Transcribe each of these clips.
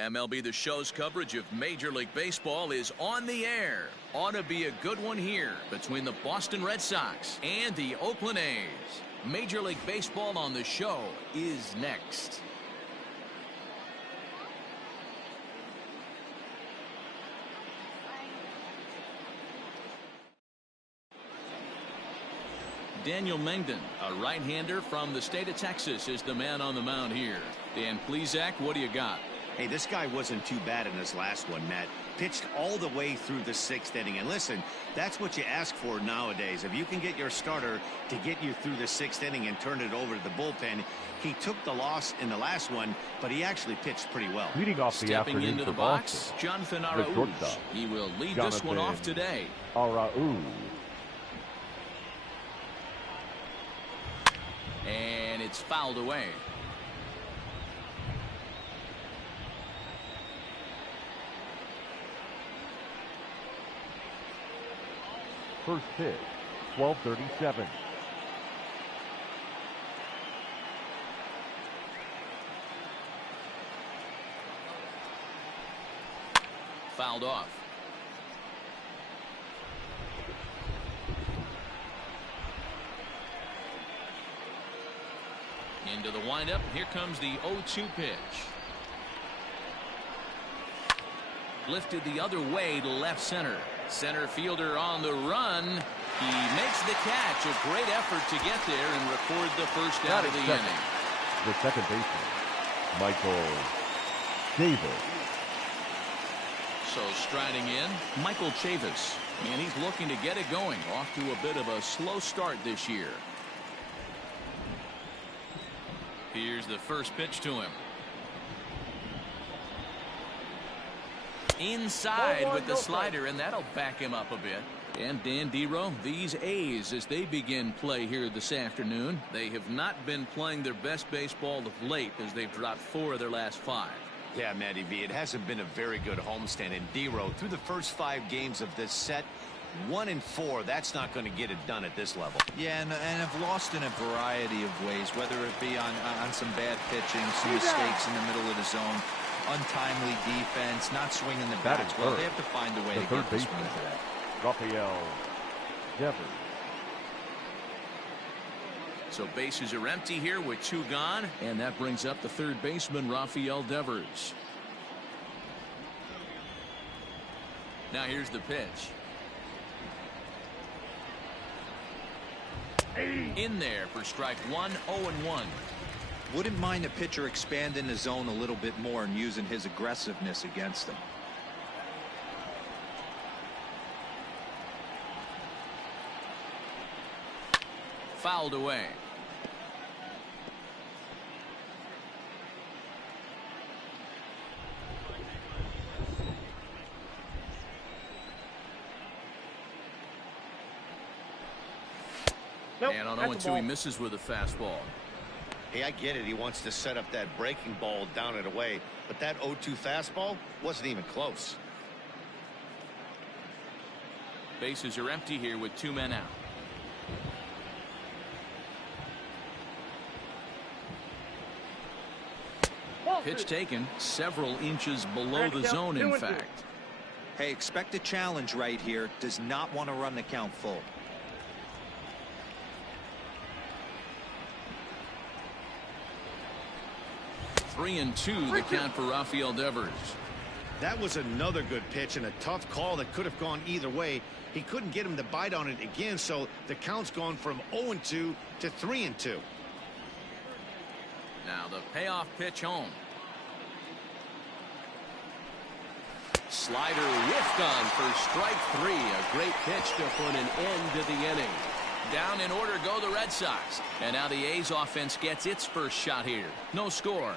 MLB The Show's coverage of Major League Baseball is on the air. Ought to be a good one here between the Boston Red Sox and the Oakland A's. Major League Baseball on The Show is next. Daniel Mengden, a right-hander from the state of Texas, is the man on the mound here. Dan Plesac, what do you got? Hey, this guy wasn't too bad in his last one, Matt. Pitched all the way through the 6th inning. And listen, that's what you ask for nowadays. If you can get your starter to get you through the 6th inning and turn it over to the bullpen. He took the loss in the last one, but he actually pitched pretty well. Leading off the Stepping into the box, Boston, Jonathan Araújo. He will lead this one off today. Araújo. And it's fouled away. First pitch, 12:37. Fouled off. Into the windup. Here comes the 0-2 pitch. Lifted the other way to left center. Center fielder on the run. He makes the catch. A great effort to get there and record the first out of the inning. The second baseman, Michael Davis. So striding in, Michael Chavis. And he's looking to get it going. Off to a bit of a slow start this year. Here's the first pitch to him. Inside with the slider, and that'll back him up a bit. And Dan Dero, these A's, as they begin play here this afternoon, they have not been playing their best baseball of late as they've dropped 4 of their last 5. Yeah, Matty V, it hasn't been a very good homestand. And Dero, through the first 5 games of this set, 1-4, that's not going to get it done at this level. Yeah, and have lost in a variety of ways, whether it be on some bad pitching, some mistakes in the middle of the zone, untimely defense, not swinging the bats well. They have to find a way to get this one today. Rafael Devers. So bases are empty here with 2 gone, and that brings up the third baseman, Rafael Devers. Now here's the pitch. In there for strike 1, 0-1. Wouldn't mind the pitcher expanding the zone a little bit more and using his aggressiveness against them. Fouled away. Nope, and on 0-2 he misses with a fastball. Hey, I get it. He wants to set up that breaking ball down and away, but that 0-2 fastball wasn't even close. Bases are empty here with 2 men out. Pitch taken several inches below the zone, in fact. Hey, expect a challenge right here. Does not want to run the count full. Three and 2 the count for Rafael Devers. That was another good pitch and a tough call that could have gone either way. He couldn't get him to bite on it again, so the count's gone from 0-2 to 3-2. Now the payoff pitch home. Slider whiffed on for strike 3. A great pitch to put an end to the inning. Down in order go the Red Sox. And now the A's offense gets its first shot here. No score.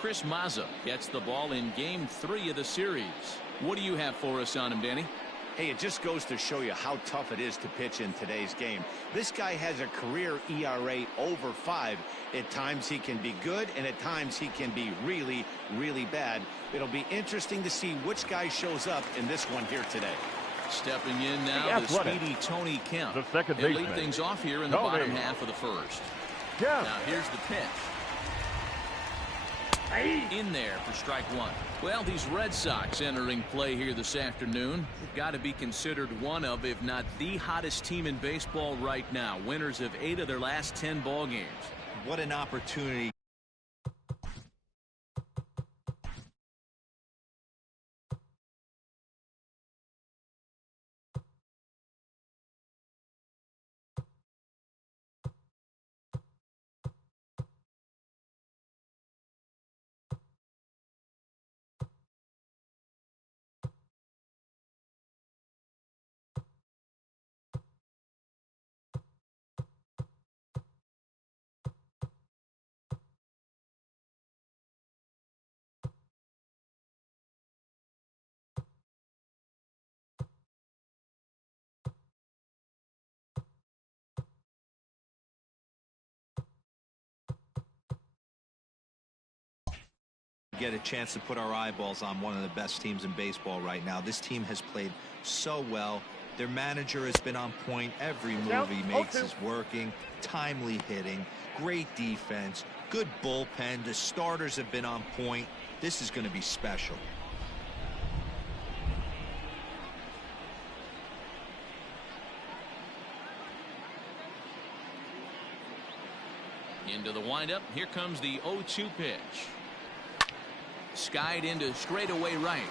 Chris Mazza gets the ball in game 3 of the series. What do you have for us on him, Danny? Hey, it just goes to show you how tough it is to pitch in today's game. This guy has a career ERA over 5. At times he can be good, and at times he can be really, really bad. It'll be interesting to see which guy shows up in this one here today. Stepping in now, the speedy Tony Kemp. The second He'll baseman. lead things off here in the bottom half of the first. Kemp. Now here's the pitch. In there for strike one. Well, these Red Sox entering play here this afternoon have got to be considered one of, if not the hottest team in baseball right now. Winners of 8 of their last 10 ball games. What an opportunity. Get a chance to put our eyeballs on one of the best teams in baseball right now. This team has played so well. Their manager has been on point. Every move he makes is working. Timely hitting, great defense, good bullpen. The starters have been on point. This is going to be special. Into the windup. Here comes the 0-2 pitch. Skied into straightaway right.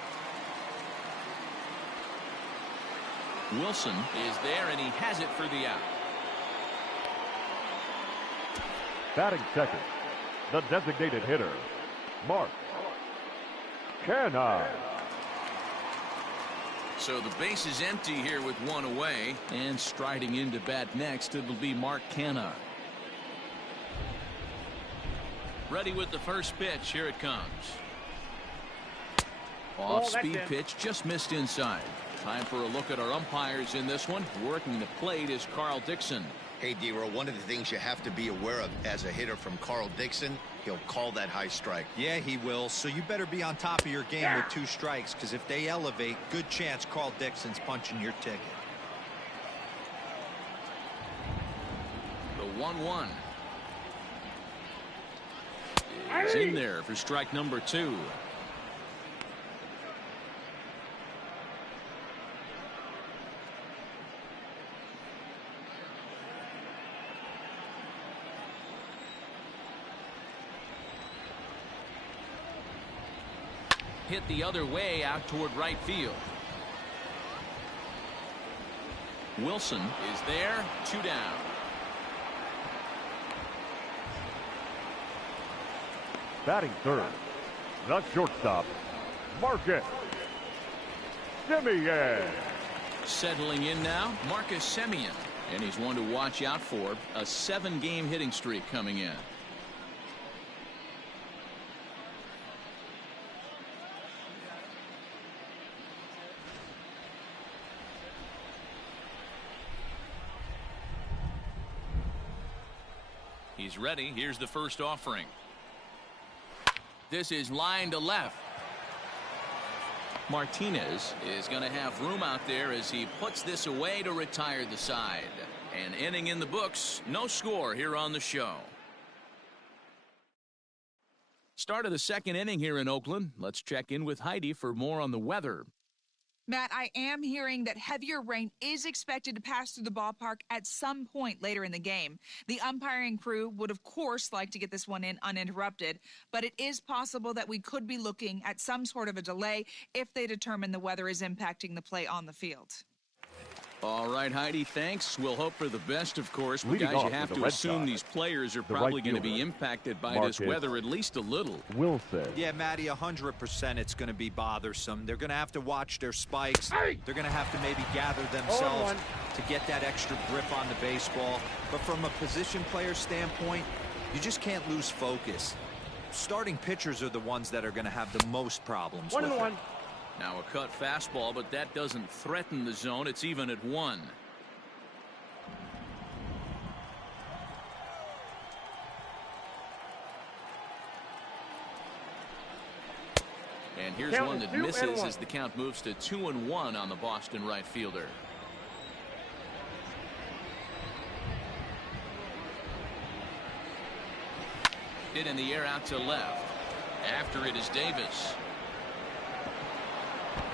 Wilson is there, and he has it for the out. Batting second, the designated hitter, Mark Canha. So the base is empty here with one away, and striding into bat next, it'll be Mark Canha. Ready with the first pitch. Here it comes. Off-speed pitch, just missed inside. Time for a look at our umpires in this one. Working the plate is Carl Dixon. Hey, D-Row, one of the things you have to be aware of as a hitter from Carl Dixon, he'll call that high strike. Yeah, he will. So you better be on top of your game with 2 strikes, because if they elevate, good chance Carl Dixon's punching your ticket. The 1-1 is in there for strike number 2. Hit the other way out toward right field. Wilson is there, 2 down. Batting third, the shortstop, Marcus Semien. Settling in now, Marcus Semien, and he's one to watch out for. A 7-game hitting streak coming in. He's ready. Here's the first offering. This is line to left. Martinez is going to have room out there as he puts this away to retire the side. An inning in the books. No score here on the show. Start of the second inning here in Oakland. Let's check in with Heidi for more on the weather. Matt, I am hearing that heavier rain is expected to pass through the ballpark at some point later in the game. The umpiring crew would, of course, like to get this one in uninterrupted, but it is possible that we could be looking at some sort of a delay if they determine the weather is impacting the play on the field. All right, Heidi, thanks. We'll hope for the best, of course, but Leading guys, you off have with to the Red assume Sox, these players are the probably right going to be fielder, impacted by Marcus this weather at least a little. Wilson. Yeah, Matty, 100% it's going to be bothersome. They're going to have to watch their spikes. They're going to have to maybe gather themselves to get that extra grip on the baseball. But from a position player standpoint, you just can't lose focus. Starting pitchers are the ones that are going to have the most problems with it. Now a cut fastball, but that doesn't threaten the zone. It's even at 1. And here's one that misses as the count moves to 2-1 on the Boston right fielder. Hit in the air out to left. After it is Davis.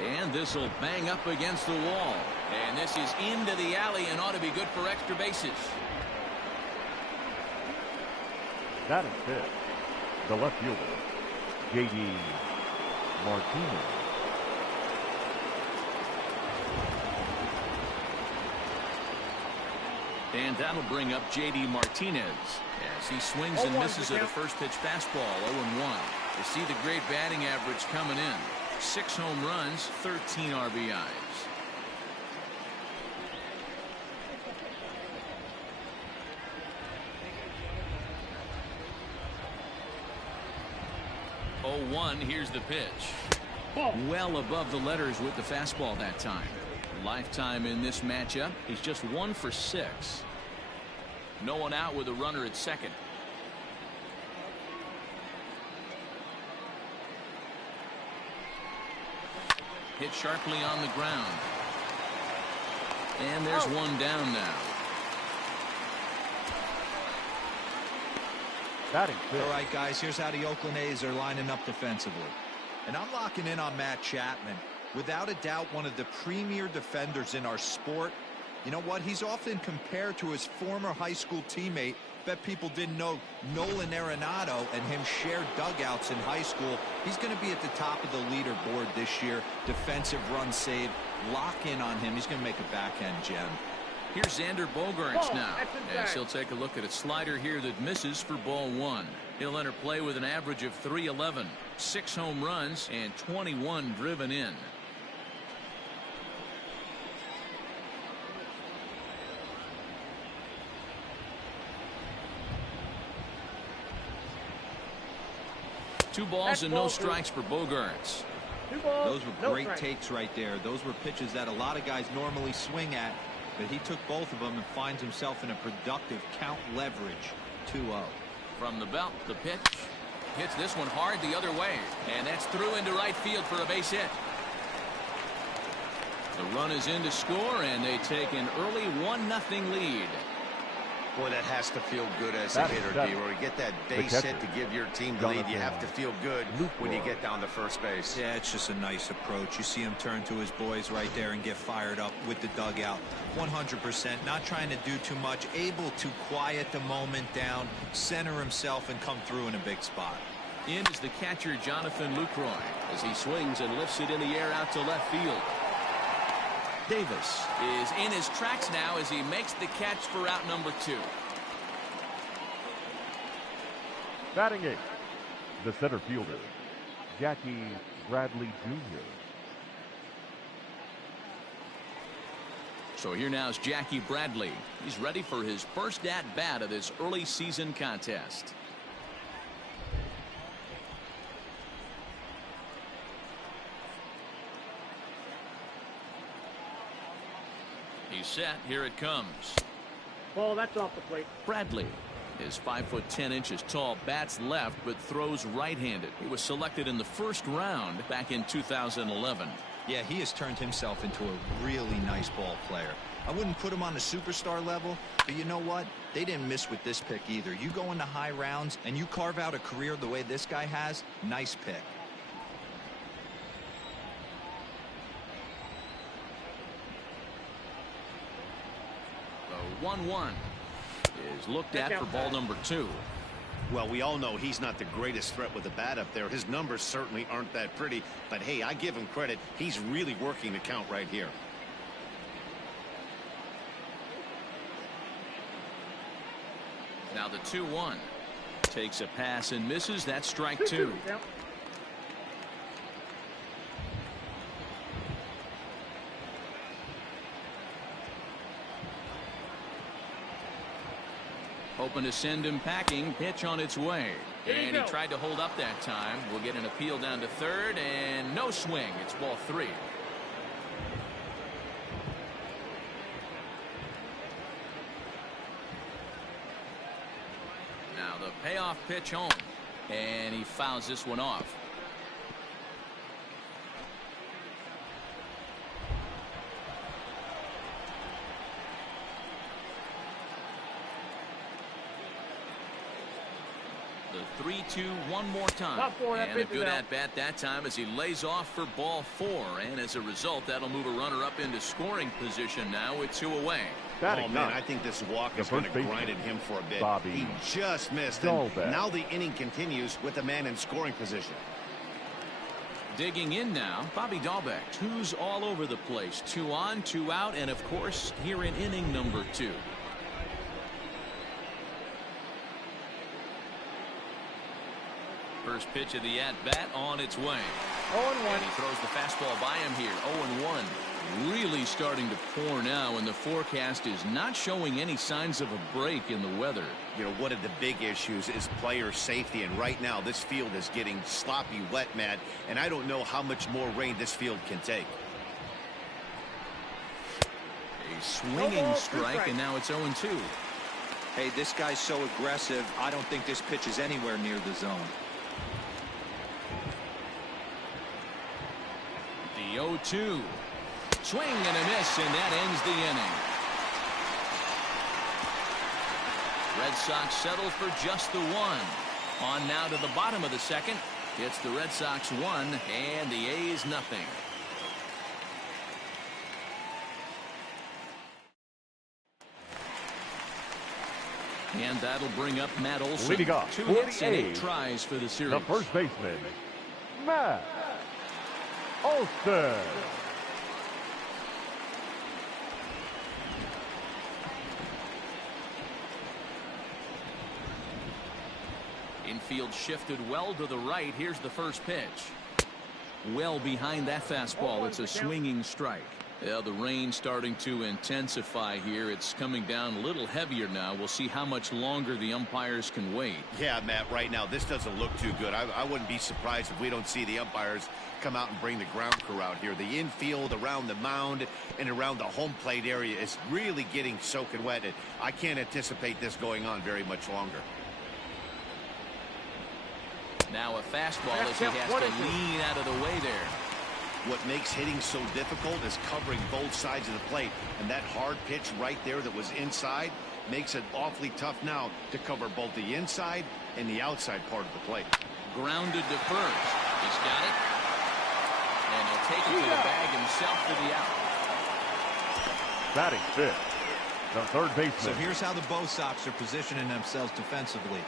And this will bang up against the wall. And this is into the alley and ought to be good for extra bases. That is fifth. The left fielder, J.D. Martinez. And that'll bring up J.D. Martinez as he swings and misses at a first pitch fastball. 0-1. You see the great batting average coming in. 6 home runs, 13 RBIs. Here's the pitch. Well above the letters with the fastball that time. Lifetime in this matchup. He's just 1 for 6. No one out with a runner at second. Hit sharply on the ground. And there's one down now. All right, guys, here's how the Oakland A's are lining up defensively. And I'm locking in on Matt Chapman. Without a doubt, one of the premier defenders in our sport. You know what? He's often compared to his former high school teammate. Bet people didn't know Nolan Arenado and him shared dugouts in high school. He's going to be at the top of the leaderboard this year. Defensive run saved. Lock in on him. He's going to make a backhand gem. Here's Xander Bogaerts now, as he'll take a look at a slider here that misses for ball 1. He'll enter play with an average of .311, 6 home runs, and 21 driven in. Two balls and no strikes for Bogaerts. Those were great takes right there. Those were pitches that a lot of guys normally swing at. But he took both of them and finds himself in a productive count leverage. 2-0. From the belt, the pitch. Hits this one hard the other way. And that's through into right field for a base hit. The run is in to score, and they take an early 1-0 lead. Boy, that has to feel good as a hitter, D-Roy. Get that base hit to give your team the lead. You have to feel good when you get down to first base. Yeah, it's just a nice approach. You see him turn to his boys right there and get fired up with the dugout. 100%, not trying to do too much, able to quiet the moment down, center himself, and come through in a big spot. In is the catcher, Jonathan Lucroy, as he swings and lifts it in the air out to left field. Davis is in his tracks now as he makes the catch for out number 2. Batting 8th, the center fielder, Jackie Bradley Jr. So here now is Jackie Bradley. He's ready for his first at-bat of this early season contest. He's set. Here it comes. Ball, that's off the plate. Bradley is 5'10" tall, bats left, but throws right-handed. He was selected in the first round back in 2011. Yeah, he has turned himself into a really nice ball player. I wouldn't put him on the superstar level, but you know what? They didn't miss with this pick either. You go into high rounds and you carve out a career the way this guy has, nice pick. The 1-1 is looked at for ball number 2. Well, we all know he's not the greatest threat with the bat up there. His numbers certainly aren't that pretty, but hey, I give him credit. He's really working the count right here. Now the 2-1 takes a pass and misses. That's strike 2. Hoping to send him packing. Pitch on its way. And he tried to hold up that time. We'll get an appeal down to third, and no swing. It's ball 3. Now the payoff pitch home. And he fouls this one off. The 3-2 one more time. And a good at-bat that time as he lays off for ball 4. And as a result, that'll move a runner up into scoring position now with 2 away. Oh, man, I think this walk is going to grind him for a bit. He just missed, and now the inning continues with a man in scoring position. Digging in now, Bobby Dahlbeck. 2's all over the place. 2 on, 2 out, and of course, here in inning number 2. First pitch of the at-bat on its way. 0-1. And he throws the fastball by him here. 0-1. Really starting to pour now, and the forecast is not showing any signs of a break in the weather. You know, one of the big issues is player safety, and right now this field is getting sloppy wet, Matt, and I don't know how much more rain this field can take. A swinging strike, and now it's 0-2. Hey, this guy's so aggressive, I don't think this pitch is anywhere near the zone. The 0-2. Swing and a miss, and that ends the inning. Red Sox settle for just the 1. On now to the bottom of the second. It's the Red Sox 1 and the A's nothing. And that'll bring up Matt Olson. Leading off 2 for hits the and 8 A's, tries for the series. the first baseman, Matt Olson. Infield shifted well to the right. Here's the first pitch. Well behind that fastball. It's a swinging strike. Yeah, the rain starting to intensify here. It's coming down a little heavier now. We'll see how much longer the umpires can wait. Yeah, Matt, right now this doesn't look too good. I wouldn't be surprised if we don't see the umpires come out and bring the ground crew out here. The infield around the mound and around the home plate area is really getting soaking wet. And I can't anticipate this going on very much longer. Now a fastball as he has to lean out of the way there. What makes hitting so difficult is covering both sides of the plate, and that hard pitch right there that was inside makes it awfully tough now to cover both the inside and the outside part of the plate. Grounded to first. He's got it. And he'll take it to the bag himself for the out. Batting fifth, the third baseman. So here's how the Bo Sox are positioning themselves defensively.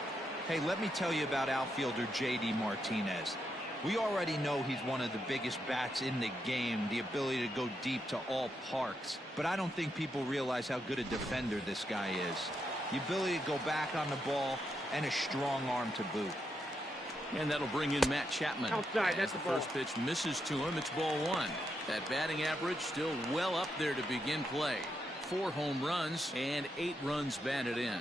Hey, let me tell you about outfielder J.D. Martinez. We already know he's one of the biggest bats in the game, the ability to go deep to all parks. But I don't think people realize how good a defender this guy is. The ability to go back on the ball and a strong arm to boot. And that'll bring in Matt Chapman. Outside, that's the the ball. first pitch misses to him, it's ball 1. That batting average still well up there to begin play. 4 home runs and 8 runs batted in.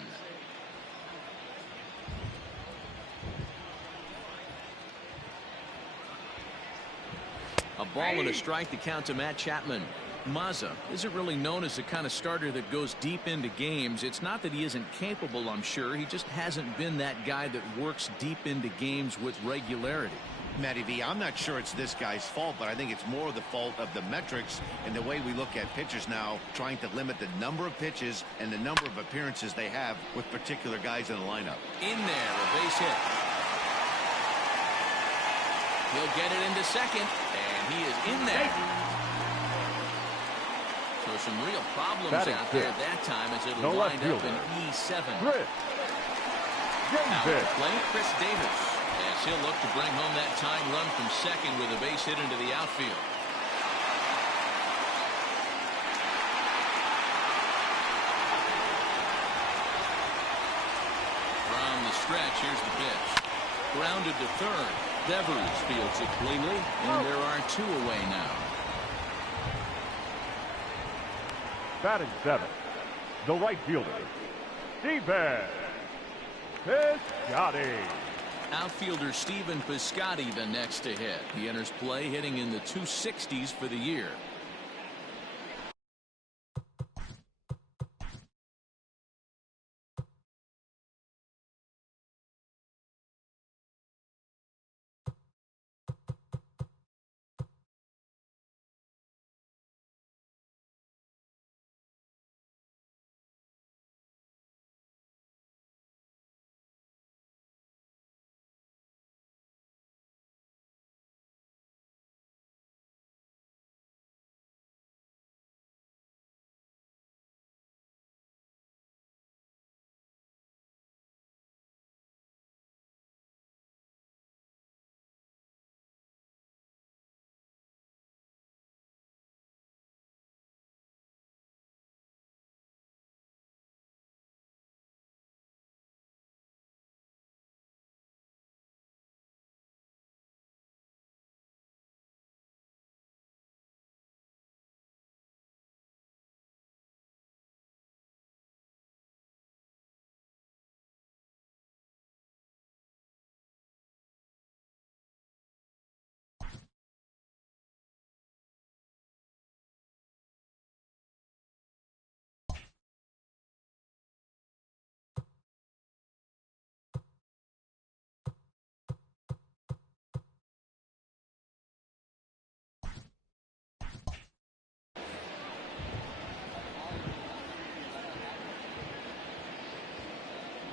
A ball and a strike to count to Matt Chapman. Mazza isn't really known as the kind of starter that goes deep into games. It's not that he isn't capable, I'm sure. He just hasn't been that guy that works deep into games with regularity. Matty V, I'm not sure it's this guy's fault, but I think it's more the fault of the metrics and the way we look at pitchers now, trying to limit the number of pitches and the number of appearances they have with particular guys in the lineup. In there, a base hit. He'll get it into second, and he is in there. So some real problems out there that time as it'll wind up in E7. Now to play, Chris Davis, as he'll look to bring home that tying run from second with a base hit into the outfield. From the stretch, here's the pitch. Grounded to third. Devers fields it cleanly, and there are 2 away now. Batting 7th, the right fielder, Steven Piscotty. Outfielder Stephen Piscotty the next to hit. He enters play hitting in the 260s for the year.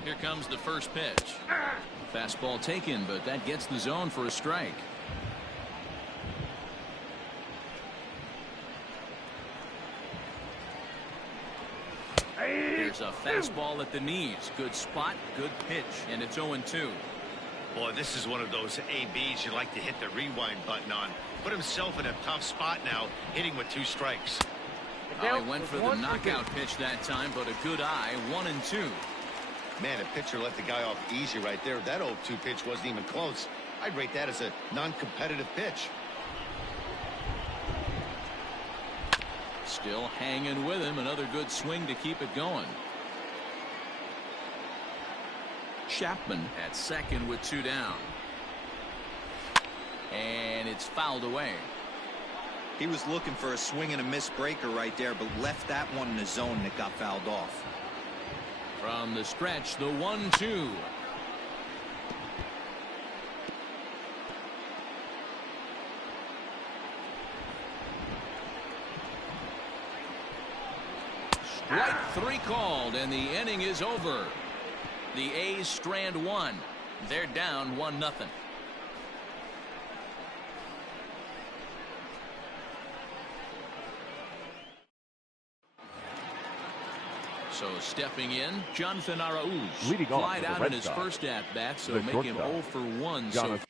Here comes the first pitch. Fastball taken, but that gets the zone for a strike. Here's a fastball at the knees. Good spot, good pitch, and it's 0-2. Boy, this is one of those ABs you like to hit the rewind button on. Put himself in a tough spot now, hitting with 2 strikes. He went for the knockout pitch that time, but a good eye, 1-2. Man, a pitcher let the guy off easy right there. That 0-2 pitch wasn't even close. I'd rate that as a non-competitive pitch. Still hanging with him. Another good swing to keep it going. Chapman at second with 2 down. And it's fouled away. He was looking for a swing and a miss breaker right there, but left that one in the zone that got fouled off. From the stretch, the 1-2. Strike 3 called, and the inning is over. The A's strand 1. They're down 1-0. So stepping in, Jonathan Arauz. Leading off flied for the out Red in his Sox, first at-bat, so the make him shortstop, 0 for 1 so Jonathan.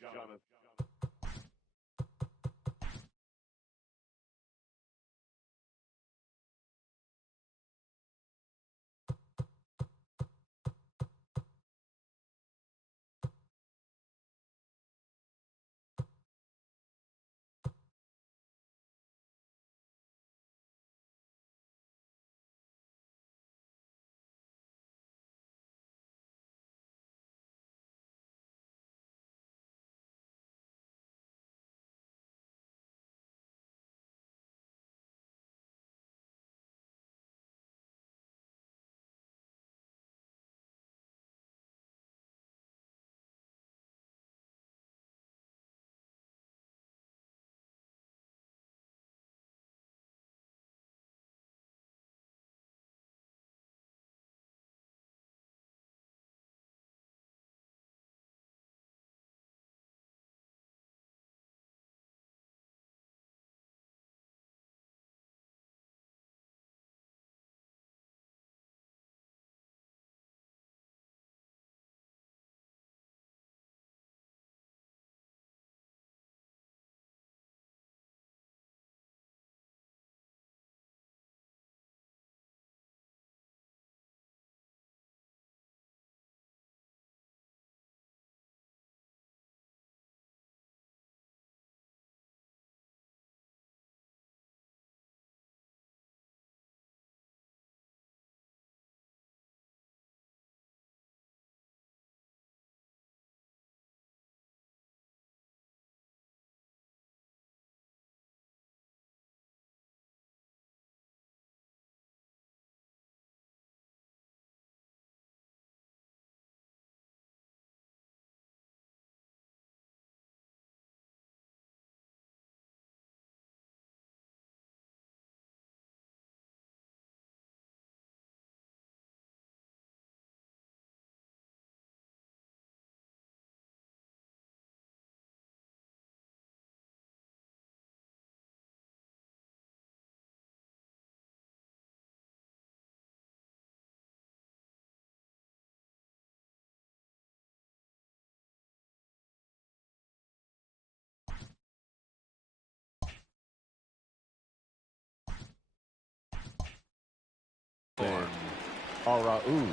Arauz.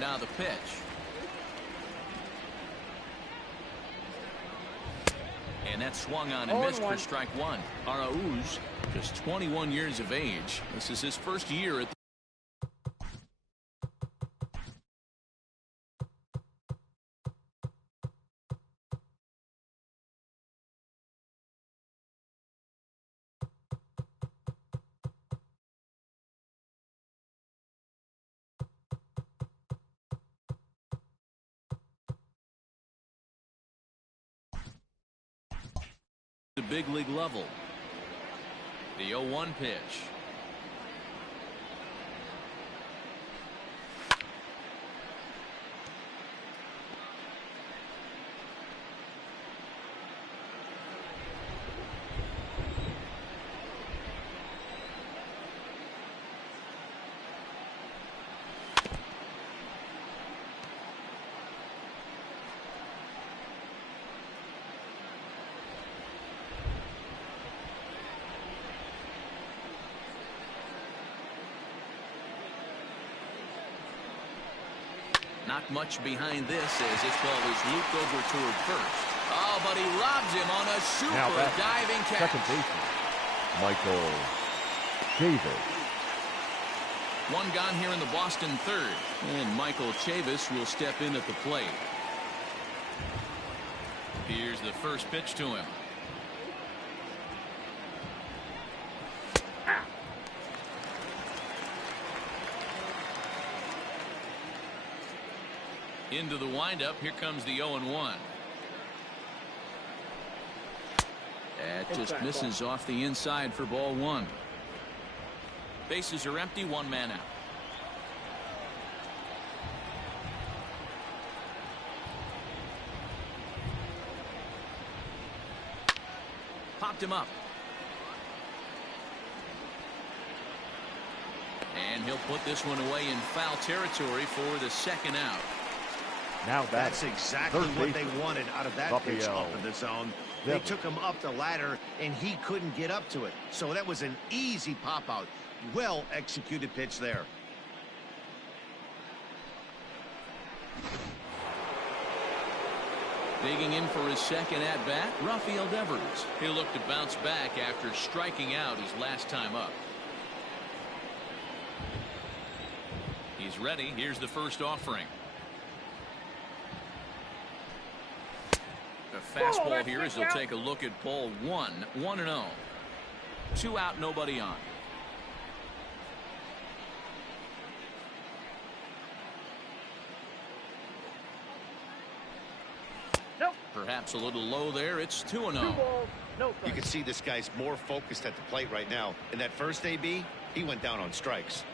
now the pitch. And that swung on and missed for strike 1. Arauz, just 21 years of age. This is his first year at the big league level. The 0-1 pitch. Not much behind this as this ball is looped over toward first. Oh, but he robs him on a super diving catch. Second baseman, Michael Davis. One gone here in the Boston third. And Michael Chavis will step in at the plate. Here's the first pitch to him. Into the windup. Here comes the 0-1. That just misses off the inside for ball one. Bases are empty. One man out. Popped him up. And he'll put this one away in foul territory for the second out. Now that's exactly what they wanted out of that pitch off of the zone. They took him up the ladder, and he couldn't get up to it. So that was an easy pop-out. Well-executed pitch there. Digging in for his second at-bat, Rafael Devers. He'll look to bounce back after striking out his last time up. He's ready. Here's the first offering. A fastball here as he'll take a look at ball one. 1-0. 2 out, nobody on. Nope. Perhaps a little low there. It's 2-0. No, you can see this guy's more focused at the plate right now. In that first AB, he went down on strikes.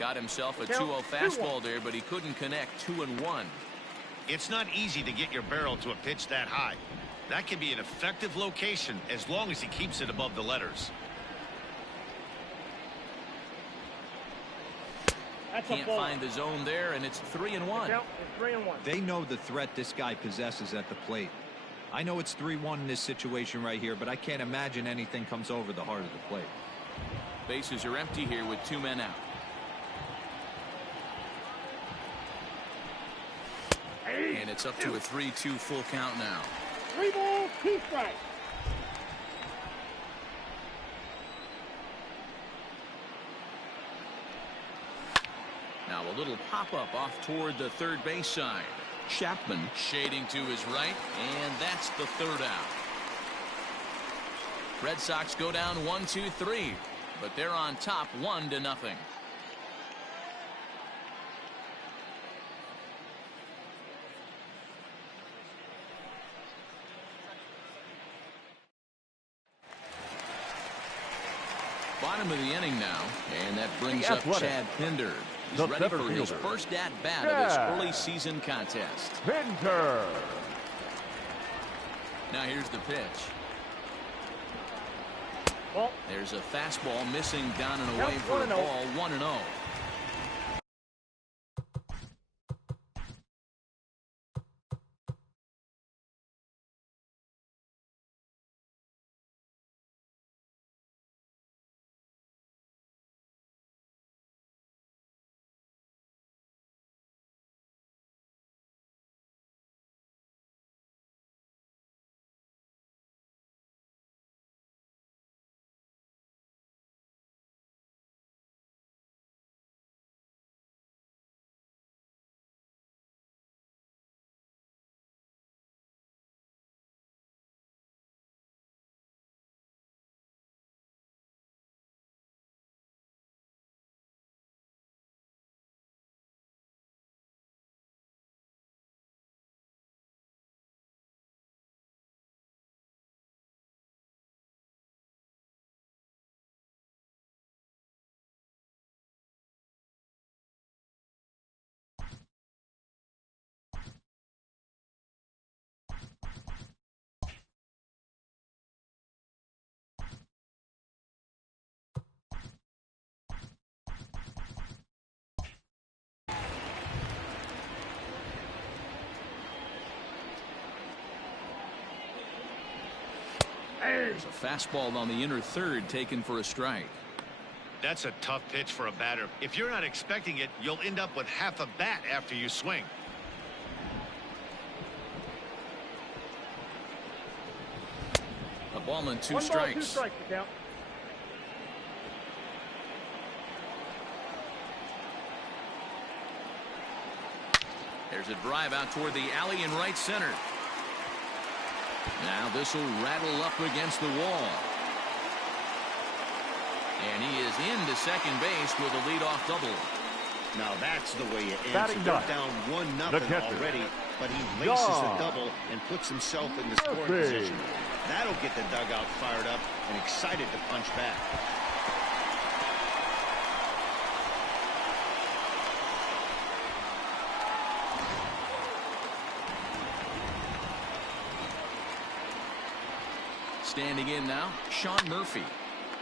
Got himself a 2-0 fastball there, but he couldn't connect. 2-1. It's not easy to get your barrel to a pitch that high. That can be an effective location as long as he keeps it above the letters. Can't find the zone there, and it's 3-1. It's 3-1. They know the threat this guy possesses at the plate. I know it's 3-1 in this situation right here, but I can't imagine anything comes over the heart of the plate. Bases are empty here with 2 men out. And it's up to a 3-2 full count now. 3 balls, 2 strikes. Now a little pop-up off toward the third base side. Chapman shading to his right, and that's the third out. Red Sox go down 1-2-3, but they're on top 1-0. Bottom of the inning now, and that brings up Chad Pinder. He's ready for his first at-bat of this early season contest. Pinder. Now here's the pitch. There's a fastball missing down and away for a ball. 1-0. There's a fastball on the inner third taken for a strike. That's a tough pitch for a batter. If you're not expecting it, you'll end up with half a bat after you swing. A ball and two One strikes. ball, 2 strikes to count. There's a drive out toward the alley in right center. Now this will rattle up against the wall. And he is into second base with a leadoff double. Now that's the way you answer. Batting They're ninth, down 1-0 the catcher, already, but he laces the John double and puts himself in the scoring Murphy. position. That'll get the dugout fired up and excited to punch back. Standing in now, Sean Murphy.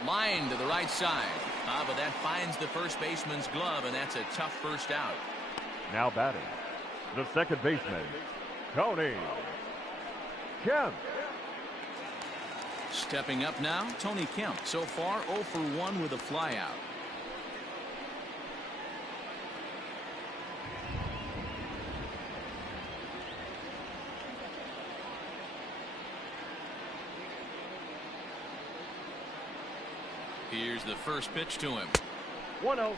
Line to the right side. But that finds the first baseman's glove, and that's a tough first out. Now batting, the second baseman, Tony Kemp. Stepping up now, Tony Kemp. So far, 0 for 1 with a flyout. Here's the first pitch to him. 1-0.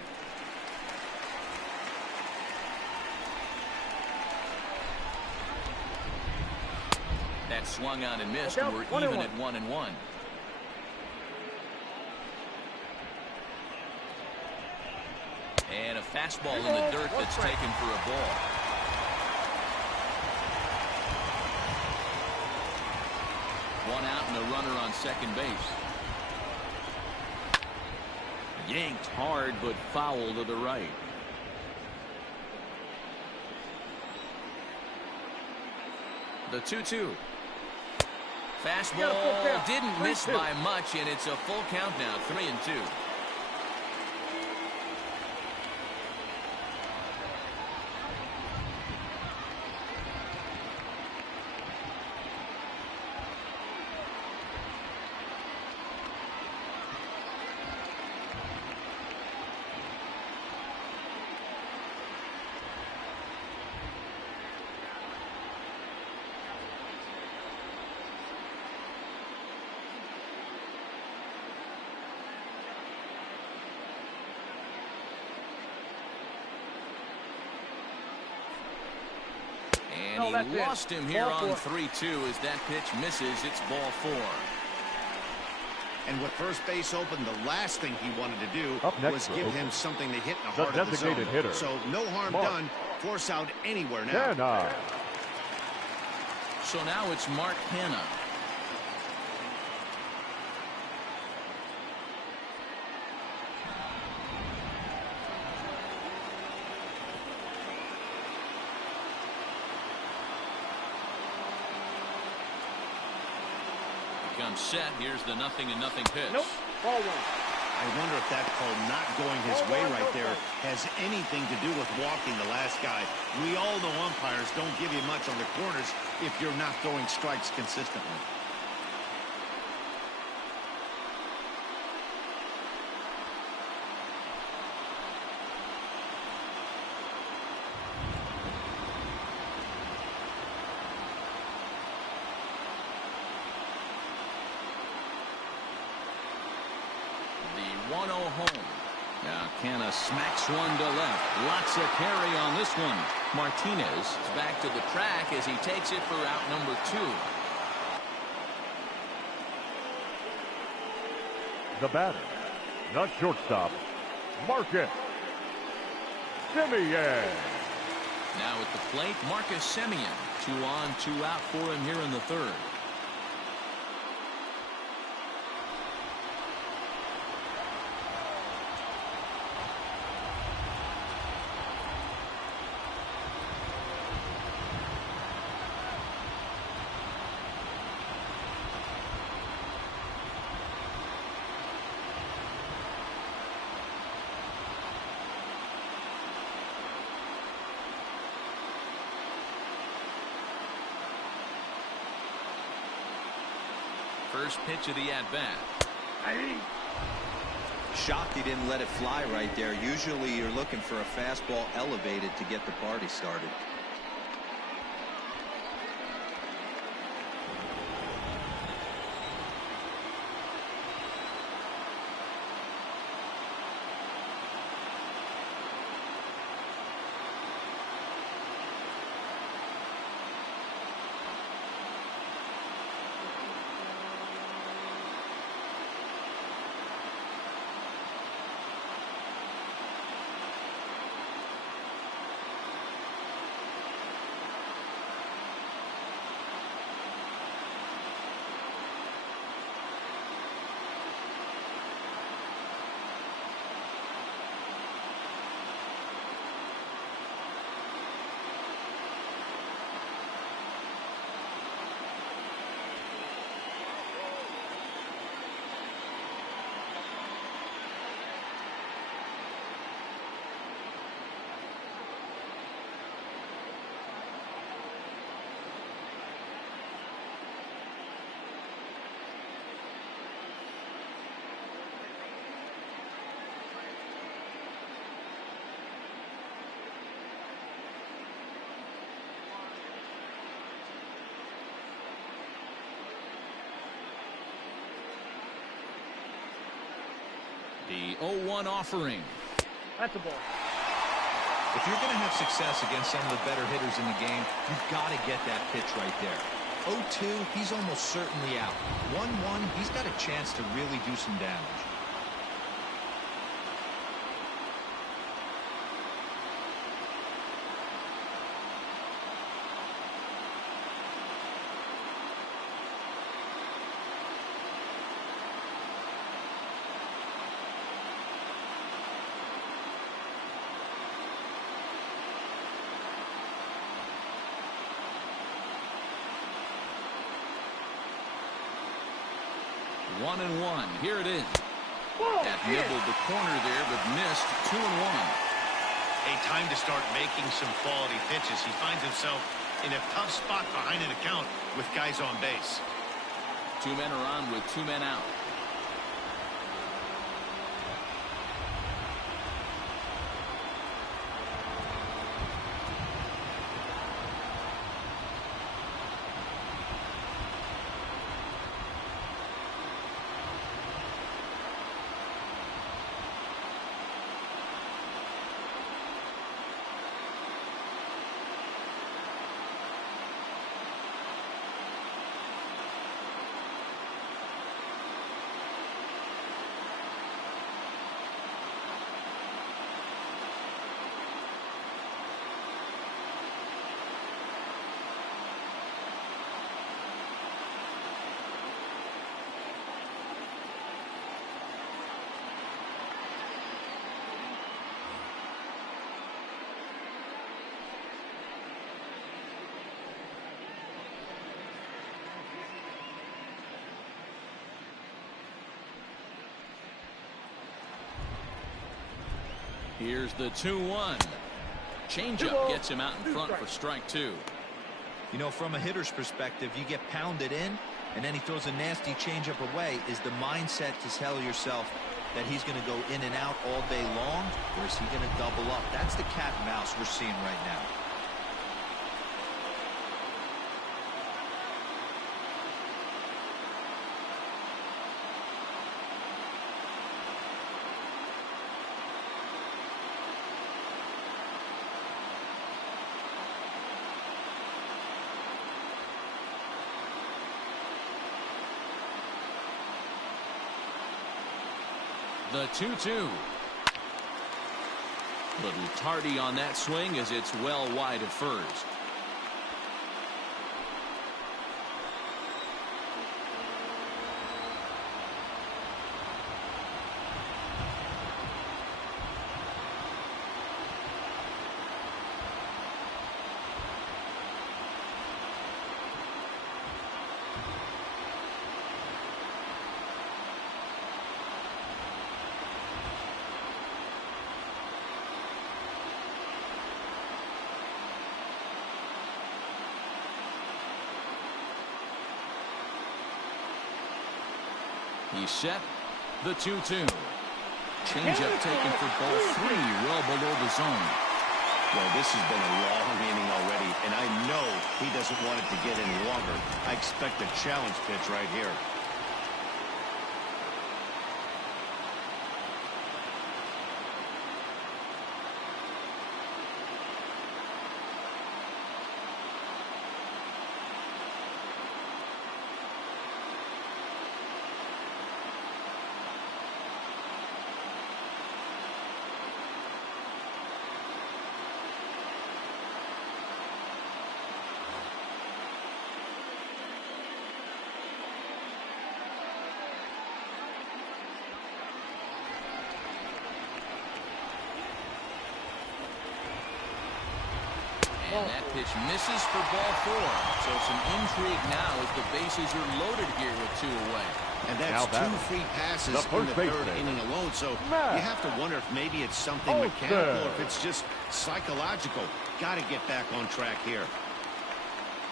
That swung on and missed. Look out, We're 1-1. even at 1-1. And a fastball in the dirt that's taken for a ball. One out and a runner on second base. Yanked hard, but foul to the right. The 2-2. Fastball didn't miss by much, and it's a full count now, 3-2. And he lost him here on 3-2 as that pitch misses. It's ball 4. And with first base open, the last thing he wanted to do was give him something to hit in the heart of the zone. Hitter. So no harm done. Force out anywhere now. Canna. So now it's Mark Hanna. Comes set. Here's the 0-0 pitch. Nope. Ball 1. I wonder if that call not going his way right there has anything to do with walking the last guy. We all know umpires don't give you much on the corners if you're not throwing strikes consistently. The 1-0 home. Now Canna smacks one to left. Lots of carry on this one. Martinez is back to the track as he takes it for out number 2. The batter, the shortstop, Marcus Semien. Now at the plate, Marcus Semien. 2 on, 2 out for him here in the third. First pitch of the at-bat. Shocked he didn't let it fly right there. Usually you're looking for a fastball elevated to get the party started. The 0-1 offering. That's a ball. If you're going to have success against some of the better hitters in the game, you've got to get that pitch right there. 0-2, he's almost certainly out. 1-1, he's got a chance to really do some damage. One and one. Here it is. That nibbled the corner there, but missed. 2-1. Hey, time to start making some quality pitches. He finds himself in a tough spot behind an account with guys on base. 2 men are on with 2 men out. Here's the 2-1. Changeup gets him out in front for strike 2. You know, from a hitter's perspective, you get pounded in, and then he throws a nasty changeup away. Is the mindset to tell yourself that he's going to go in and out all day long, or is he going to double up? That's the cat and mouse we're seeing right now. The 2-2. Little tardy on that swing as it's well wide at first. He's set. The 2-2. Changeup taken for ball 3, well below the zone. Well, this has been a long inning already, and I know he doesn't want it to get any longer. I expect a challenge pitch right here. And that pitch misses for ball 4. So some intrigue now as the bases are loaded here with 2 away. And that's 2 free passes in the 3rd inning alone. So you have to wonder if maybe it's something mechanical or if it's just psychological. Got to get back on track here.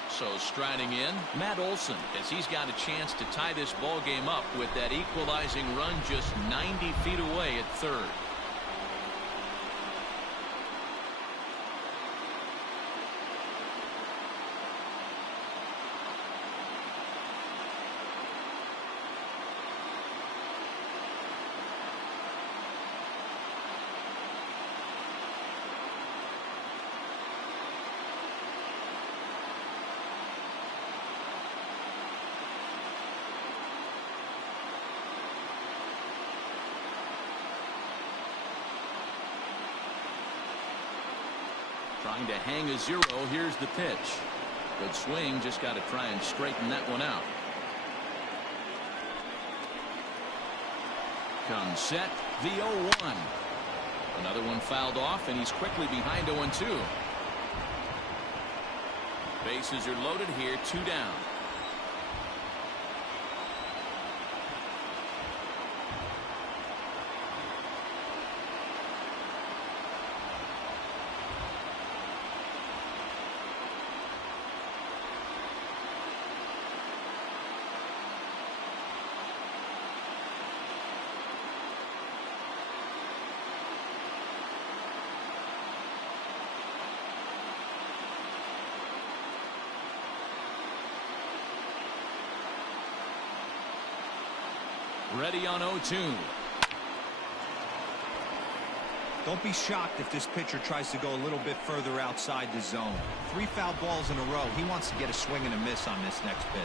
So striding in, Matt Olson, as he's got a chance to tie this ball game up with that equalizing run just 90 feet away at 3rd. Trying to hang a 0. Here's the pitch. Good swing. Just got to try and straighten that one out. Comes set. The 0-1. Another one fouled off, and he's quickly behind 0-2. Bases are loaded here. 2 down. Ready on 0-2. Don't be shocked if this pitcher tries to go a little bit further outside the zone. 3 foul balls in a row. He wants to get a swing and a miss on this next pitch.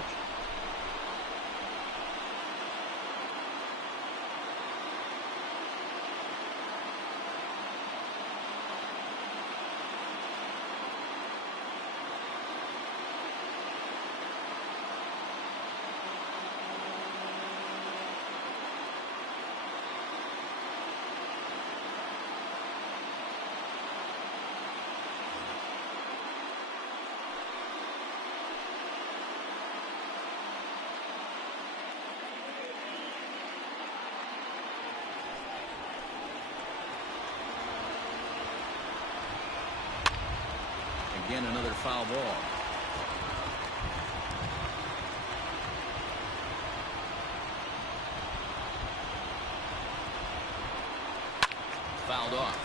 Again, another foul ball. Fouled off.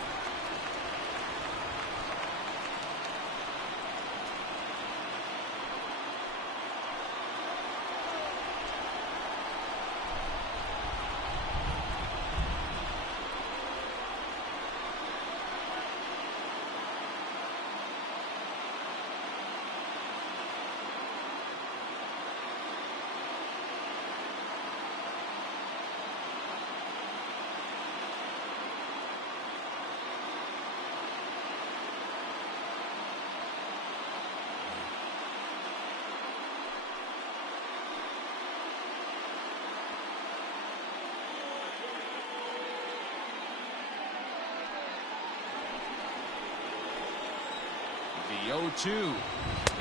The 0-2.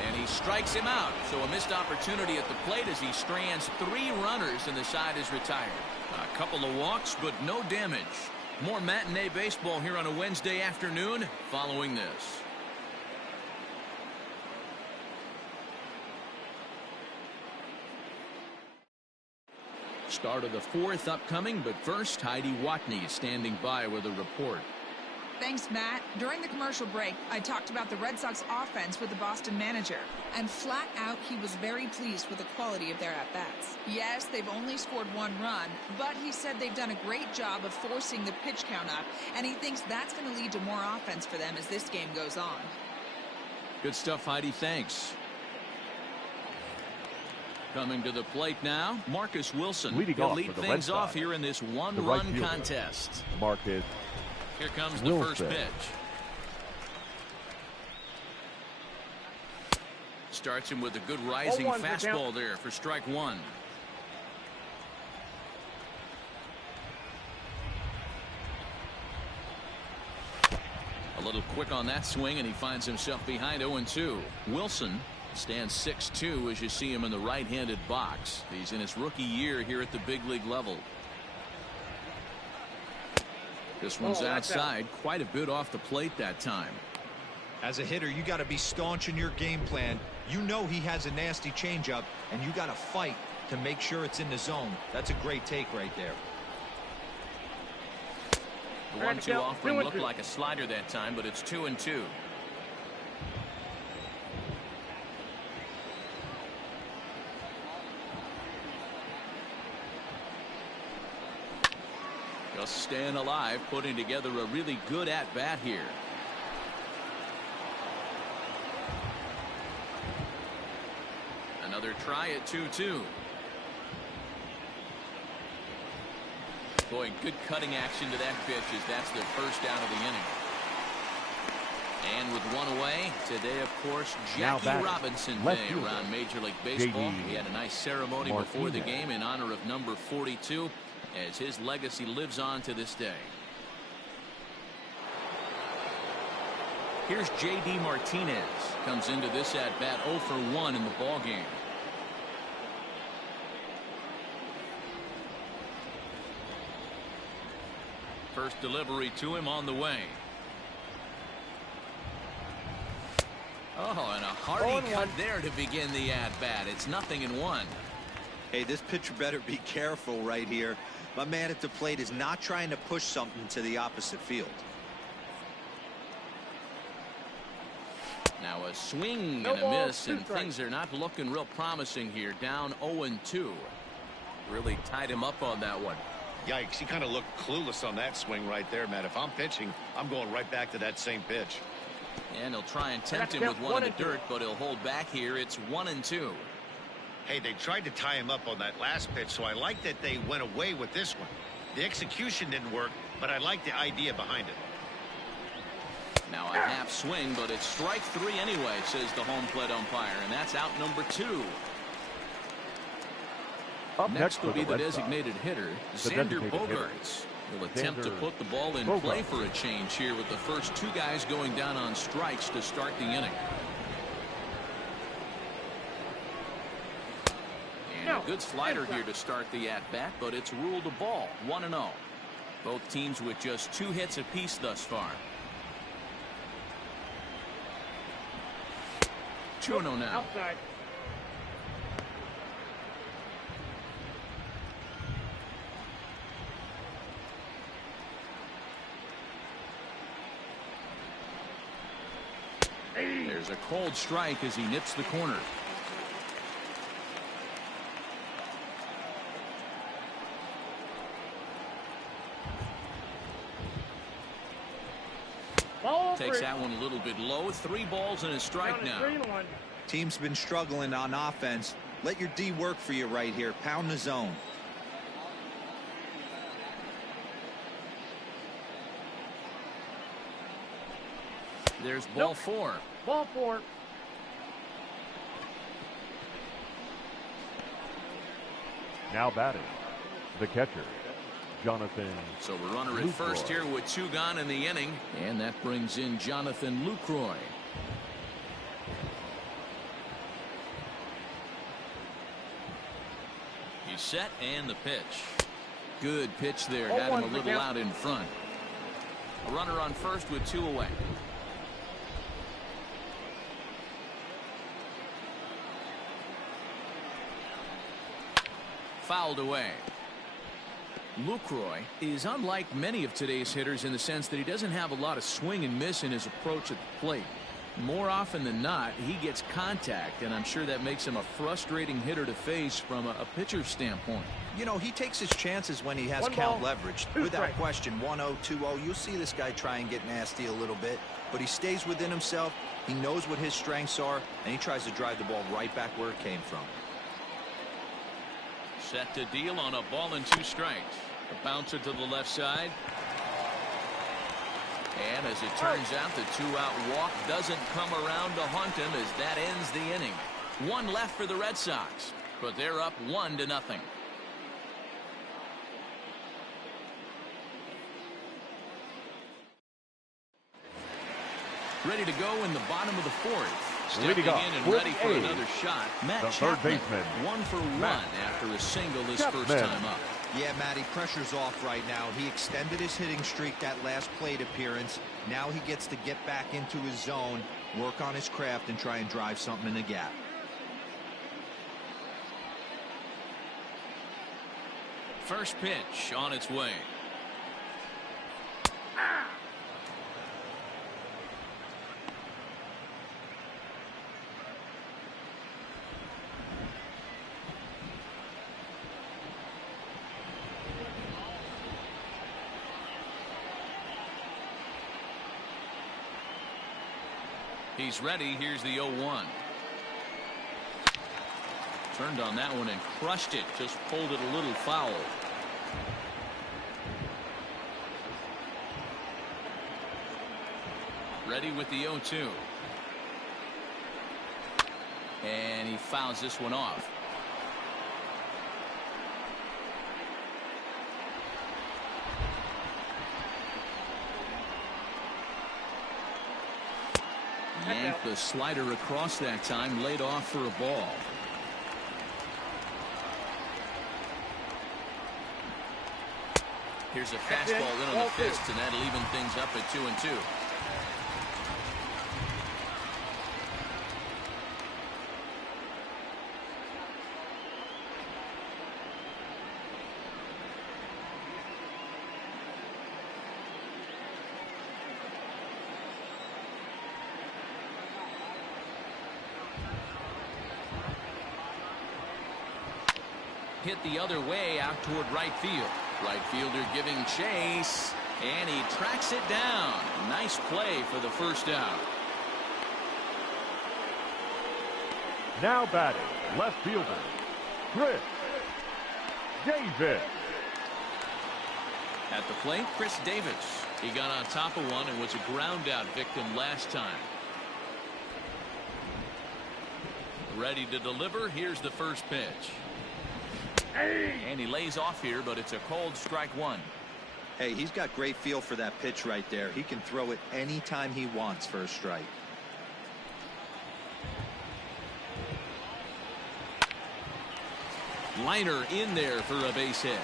And he strikes him out. So a missed opportunity at the plate as he strands 3 runners and the side is retired. A couple of walks, but no damage. More matinee baseball here on a Wednesday afternoon following this. Start of the fourth upcoming, but first, Heidi Watney standing by with a report. Thanks, Matt. During the commercial break, I talked about the Red Sox offense with the Boston manager. And flat out, he was very pleased with the quality of their at-bats. Yes, they've only scored 1 run, but he said they've done a great job of forcing the pitch count up, and he thinks that's going to lead to more offense for them as this game goes on. Good stuff, Heidi. Thanks. Coming to the plate now, Marcus Wilson. He'll lead things off here in this one-run contest. Marcus. Here comes the first pitch. Starts him with a good rising fastball there for strike 1. A little quick on that swing, and he finds himself behind 0-2. Wilson stands 6'2" as you see him in the right-handed box. He's in his rookie year here at the big league level. This one's outside, quite a bit off the plate that time. As a hitter, you got to be staunch in your game plan. You know he has a nasty changeup, and you got to fight to make sure it's in the zone. That's a great take right there. The 1-2 offering looked like a slider that time, but it's 2-2. Just staying alive, putting together a really good at-bat here. Another try at 2-2. Boy, good cutting action to that pitch as that's the first out of the inning. And with 1 away, today, of course, Jackie Robinson Day around Major League Baseball. We had a nice ceremony before the game in honor of number 42. As his legacy lives on to this day. Here's J.D. Martinez. Comes into this at-bat 0 for 1 in the ballgame. First delivery to him on the way. Oh, and a hearty cut there to begin the at-bat. It's 0-1. Hey, this pitcher better be careful right here. My man at the plate is not trying to push something to the opposite field. Now a swing and a miss, and things are not looking real promising here. Down 0-2. Really tied him up on that one. Yikes, he kind of looked clueless on that swing right there, Matt. If I'm pitching, I'm going right back to that same pitch. And he'll try and tempt him with one in the dirt, but he'll hold back here. It's 1-2. Hey, they tried to tie him up on that last pitch, so I like that they went away with this one. The execution didn't work, but I like the idea behind it. Now a half swing, but it's strike 3 anyway, says the home plate umpire, and that's out number 2. Next will be the designated hitter, Xander Bogaerts. He'll attempt to put the ball in play for a change here with the first 2 guys going down on strikes to start the inning. A good slider here to start the at-bat, but it's ruled a ball. 1-0. Both teams with just 2 hits apiece thus far. 2-0 now. Outside. There's a cold strike as he nips the corner. Takes that one a little bit low. 3 balls and a strike now. Team's been struggling on offense. Let your D work for you right here. Pound the zone. There's ball 4. Ball 4. Now batting, the catcher, Jonathan. So a runner at first here with 2 gone in the inning, and that brings in Jonathan Lucroy. He's set, and the pitch. Good pitch there. Got him a little out in front. A runner on first with 2 away. Fouled away. Lucroy is unlike many of today's hitters in the sense that he doesn't have a lot of swing and miss in his approach at the plate. More often than not, he gets contact, and I'm sure that makes him a frustrating hitter to face from a pitcher's standpoint. You know, he takes his chances when he has count leverage. Without question, 1-0, 2-0, you'll see this guy try and get nasty a little bit, but he stays within himself. He knows what his strengths are, and he tries to drive the ball right back where it came from. Set to deal on a ball and 2 strikes. A bouncer to the left side. And as it turns out, the 2-out walk doesn't come around to haunt him as that ends the inning. 1 left for the Red Sox, but they're up 1-0. Ready to go in the bottom of the 4th. Stepping in and ready for another shot, Matt Chapman, 1 for 1 after a single his first time up. Yeah, Matty, pressure's off right now. He extended his hitting streak that last plate appearance. Now he gets to get back into his zone, work on his craft, and try and drive something in the gap. First pitch on its way. He's ready. Here's the 0-1. Turned on that one and crushed it. Just pulled it a little foul. Ready with the 0-2. And he fouls this one off. Yanked the slider across that time, laid off for a ball. Here's a fastball in on the fist, and that'll even things up at 2-2. Hit the other way out toward right field. Right fielder giving chase, and he tracks it down. Nice play for the first out. Now batting, left fielder, Chris Davis. At the plate, Chris Davis. He got on top of one and was a ground out victim last time. Ready to deliver. Here's the first pitch. And he lays off here, but it's a cold strike 1. Hey, he's got great feel for that pitch right there. He can throw it anytime he wants for a strike. Liner in there for a base hit.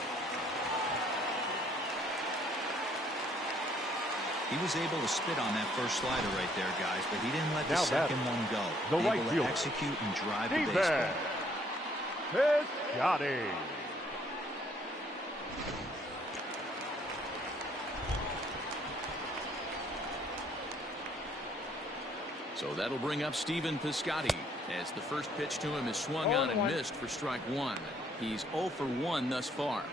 He was able to spit on that first slider right there, guys, but he didn't let the second one go. The right able to fielder, execute and drive Stephen the baseball. Piscotty. So that'll bring up Stephen Piscotty as the first pitch to him is swung on and missed for strike 1. He's 0 for 1 thus far.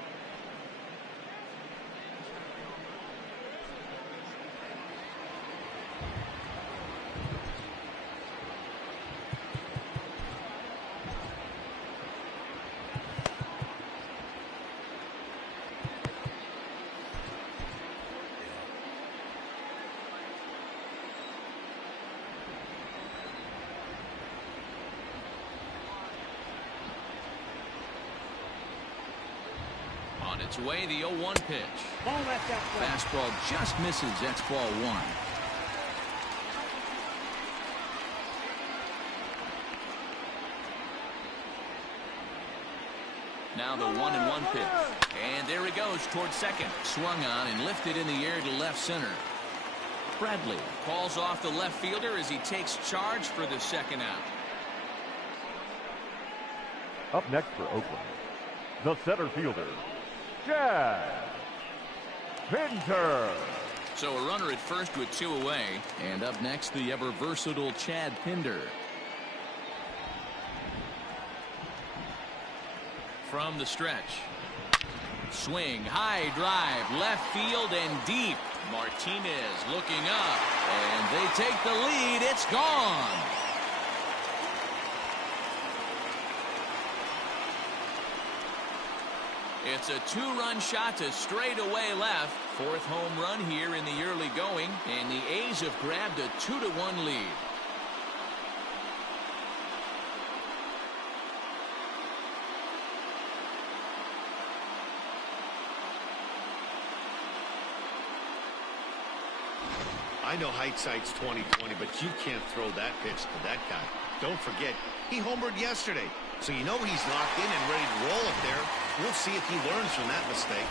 On its way, the 0-1 pitch. Fastball just misses. That's ball 1. Now the 1-1 pitch. And there he goes towards second. Swung on and lifted in the air to left center. Bradley calls off the left fielder as he takes charge for the second out. Up next for Oakland, the center fielder, Chad Pinter. So a runner at first with 2 away. And up next, the ever-versatile Chad Pinder. From the stretch. Swing, high drive, left field and deep. Martinez looking up. And they take the lead. It's gone. It's a 2-run shot to straightaway left. 4th home run here in the early going, and the A's have grabbed a 2-1 lead. I know hindsight's 20/20, but you can't throw that pitch to that guy. Don't forget, he homered yesterday, so you know he's locked in and ready to roll up there. We'll see if he learns from that mistake.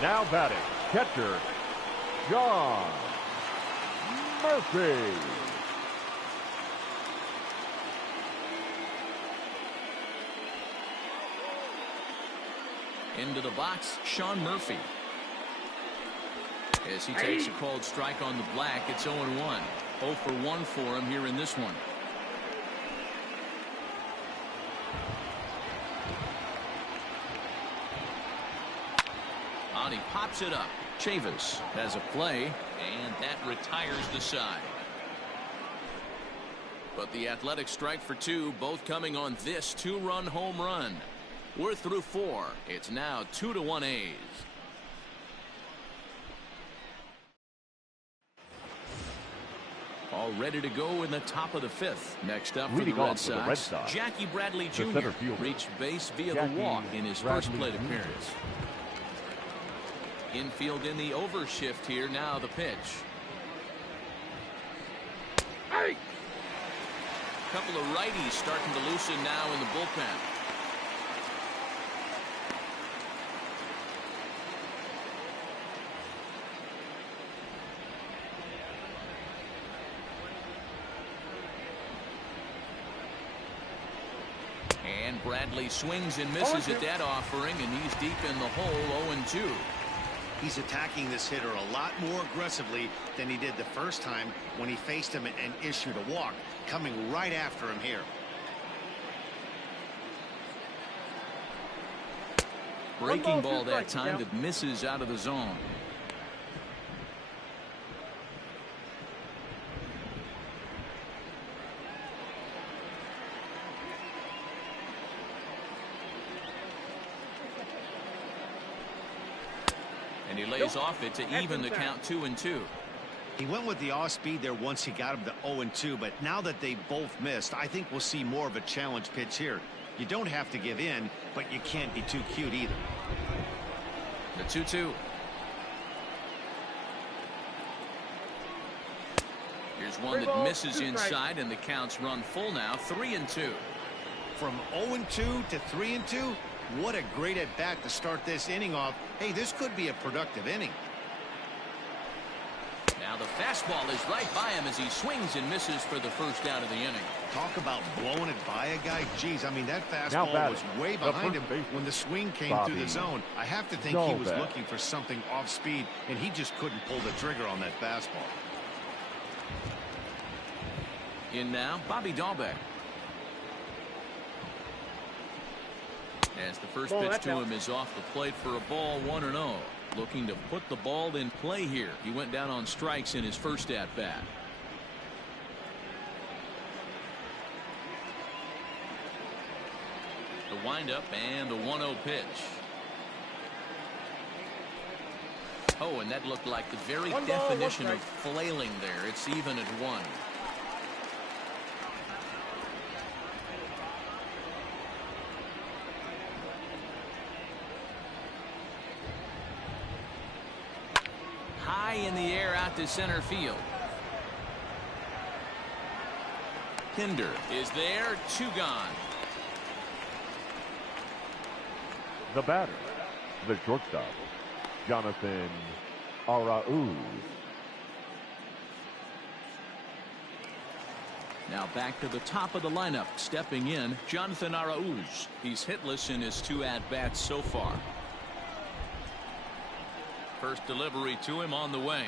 Now batting, catcher, John Murphy. Into the box, Sean Murphy. As he takes a called strike on the black, it's 0-1. 0 for 1 for him here in this one. On he pops it up. Chavis has a play, and that retires the side. But the Athletic strike for 2, both coming on this 2-run home run. We're through 4. It's now 2-1 A's. All ready to go in the top of the 5th. Next up for the Red Sox, Jackie Bradley Jr. reached base via the walk in his first plate appearance. Infield in the overshift here. Now the pitch. Couple of righties starting to loosen now in the bullpen. And Bradley swings and misses at that offering, and he's deep in the hole, 0-2. He's attacking this hitter a lot more aggressively than he did the first time when he faced him and issued a walk, coming right after him here. Breaking ball that time that misses out of the zone. And he lays off it to even the count 2-2. He went with the off speed there once he got him to 0-2, but now that they both missed, I think we'll see more of a challenge pitch here. You don't have to give in, but you can't be too cute either. The 2-2. Here's one that misses inside, and the counts run full now, 3-2. From 0-2 to 3-2, what a great at bat to start this inning off. Hey, this could be a productive inning. Now the fastball is right by him as he swings and misses for the first out of the inning. Talk about blowing it by a guy. Geez, I mean, that fastball was way behind him when the swing came through the zone. I have to think he was looking for something off speed, and he just couldn't pull the trigger on that fastball. In now, Bobby Dahlbeck. As the first pitch to him is off the plate for a ball, 1-0. Looking to put the ball in play here. He went down on strikes in his first at-bat. The windup and the 1-0 pitch. Oh, and that looked like the very definition of flailing there. It's even at 1. High in the air out to center field. Pinder is there, 2 gone. The batter, the shortstop, Jonathan Arauz. Now back to the top of the lineup. Stepping in, Jonathan Arauz. He's hitless in his 2 at-bats so far. First delivery to him on the way.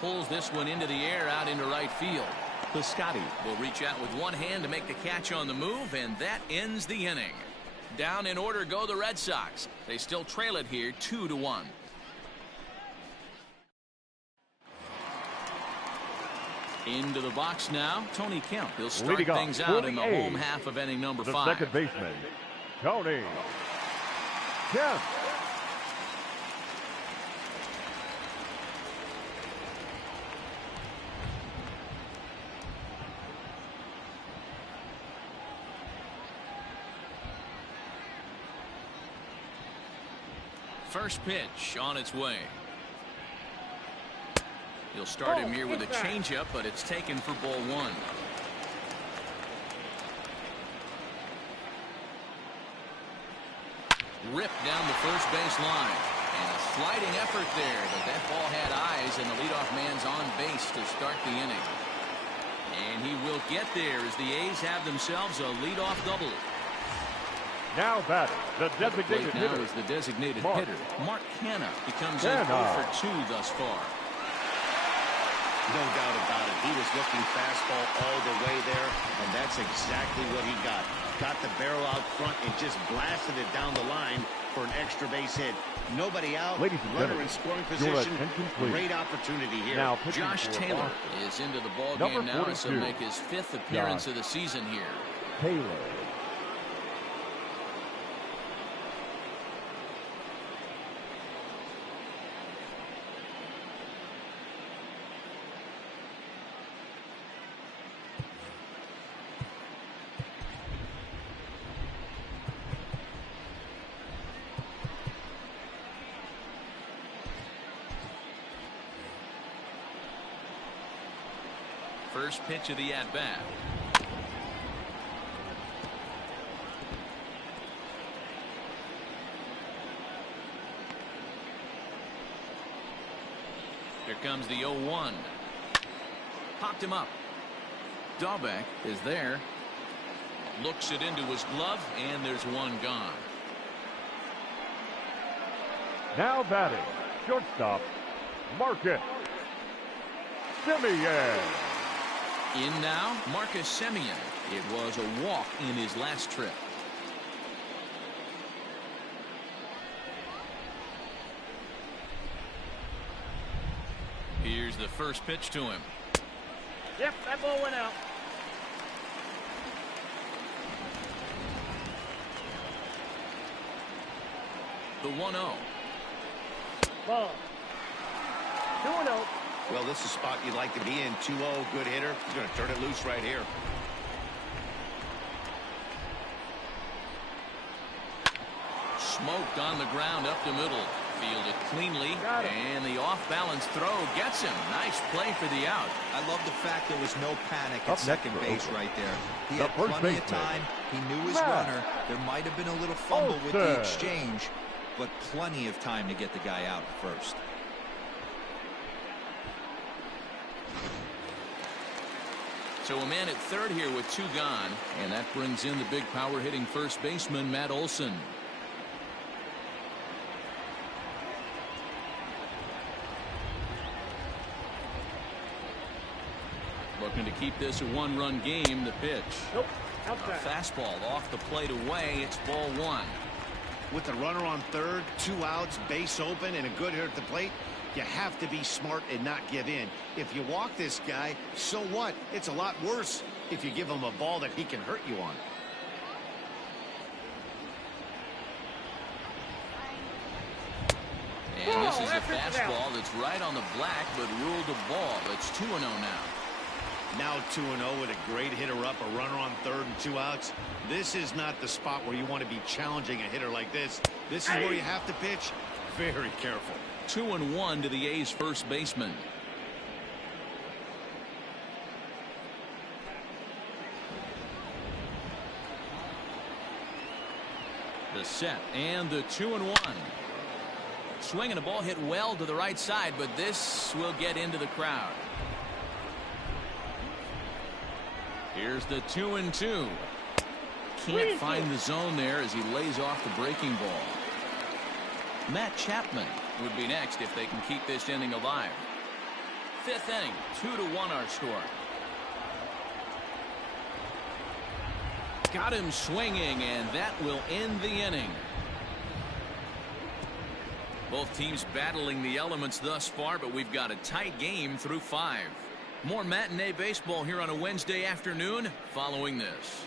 Pulls this one into the air out into right field. Piscotty will reach out with one hand to make the catch on the move, and that ends the inning. Down in order go the Red Sox. They still trail it here 2-1. Into the box now, Tony Kemp. He'll start things out in the home half of inning number 5. The second baseman, Tony Kemp. First pitch on its way. He'll start him here with a changeup, but it's taken for ball 1. Ripped down the first base line. And a sliding effort there, but that ball had eyes, and the leadoff man's on base to start the inning. And he will get there as the A's have themselves a leadoff double. Now batting, the designated now hitter is the designated Mark hitter. Mark Canha. He comes in 0 for 2 thus far. No doubt about it. He was looking fastball all the way there, and that's exactly what he got. Got the barrel out front and just blasted it down the line for an extra base hit. Nobody out. Ladies and runner gentlemen, in scoring your position. attention, please. Great opportunity here. Now pitching Josh for Taylor Boston. is into the ball Number game now. This will 42. make his 5th appearance of the season here. Taylor. First pitch of the at-bat. Here comes the 0-1. Popped him up. Dahlbeck is there. Looks it into his glove, and there's one gone. Now batting, shortstop, Marcus Semien. In now, Marcus Semien. It was a walk in his last trip. Here's the first pitch to him. Yep, that ball went out. The 1-0. Ball. 2-0. Well, this is a spot you'd like to be in. 2-0, good hitter. He's going to turn it loose right here. Smoked on the ground up the middle. Fielded cleanly, and the off-balance throw gets him. Nice play for the out. I love the fact there was no panic Up at second next base for right there. He the had first plenty of baseman, time. He knew his Matt runner. There might have been a little fumble with the Olsen. exchange, but plenty of time to get the guy out first. So a man at third here with 2 gone, and that brings in the big power hitting first baseman Matt Olson. Looking to keep this a 1-run game. The pitch. Nope. A Outside. fastball off the plate away. It's ball 1. With the runner on third, 2 outs, base open, and a good hitter at the plate, you have to be smart and not give in. If you walk this guy, so what? It's a lot worse if you give him a ball that he can hurt you on. And this is a fastball that's right on the black, but ruled a ball. It's 2-0 now. Now 2-0 with a great hitter up, a runner on third and 2 outs. This is not the spot where you want to be challenging a hitter like this. This is where you have to pitch very careful. 2-1 to the A's first baseman. The set and the 2-1. Swinging a ball hit well to the right side, but this will get into the crowd. Here's the 2-2. Can't find the zone there as he lays off the breaking ball. Matt Chapman would be next if they can keep this inning alive. Fifth inning, 2-1 our score. Got him swinging, and that will end the inning. Both teams battling the elements thus far, but we've got a tight game through 5. More matinee baseball here on a Wednesday afternoon following this.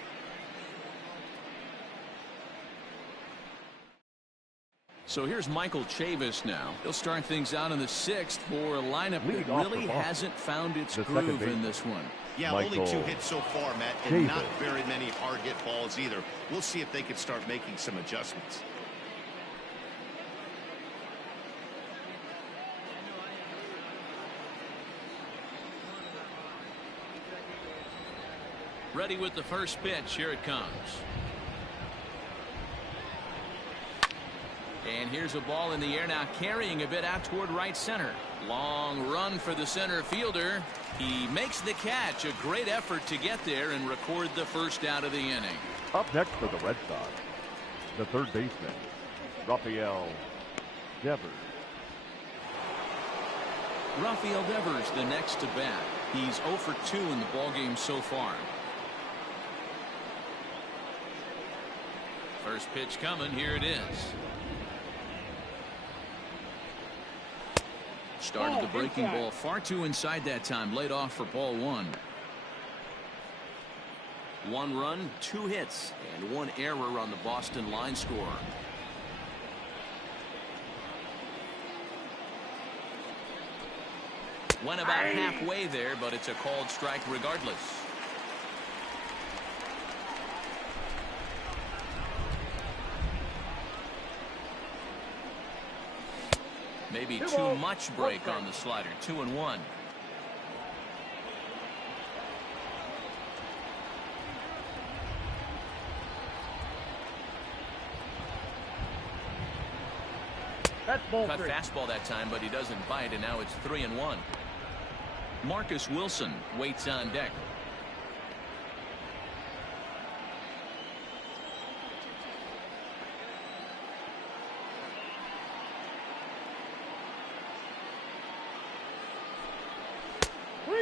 So here's Michael Chavis now. He'll start things out in the 6th for a lineup that really hasn't found its groove in this one. Yeah, only 2 hits so far, Matt, and not very many hard hit balls either. We'll see if they can start making some adjustments. Ready with the first pitch. Here it comes. And here's a ball in the air now, carrying a bit out toward right center. Long run for the center fielder. He makes the catch. A great effort to get there and record the first out of the inning. Up next for the Red Sox, the third baseman, Rafael Devers. Rafael Devers the next to bat. He's 0 for 2 in the ballgame so far. First pitch coming. Here it is. Started the breaking ball far too inside that time. Laid off for ball 1. 1 run, 2 hits, and 1 error on the Boston line score. Went about halfway there, but it's a called strike regardless. Maybe too much break on the slider. 2-1. Cut fastball that time, but he doesn't bite, and now it's 3-1. Marcus Wilson waits on deck.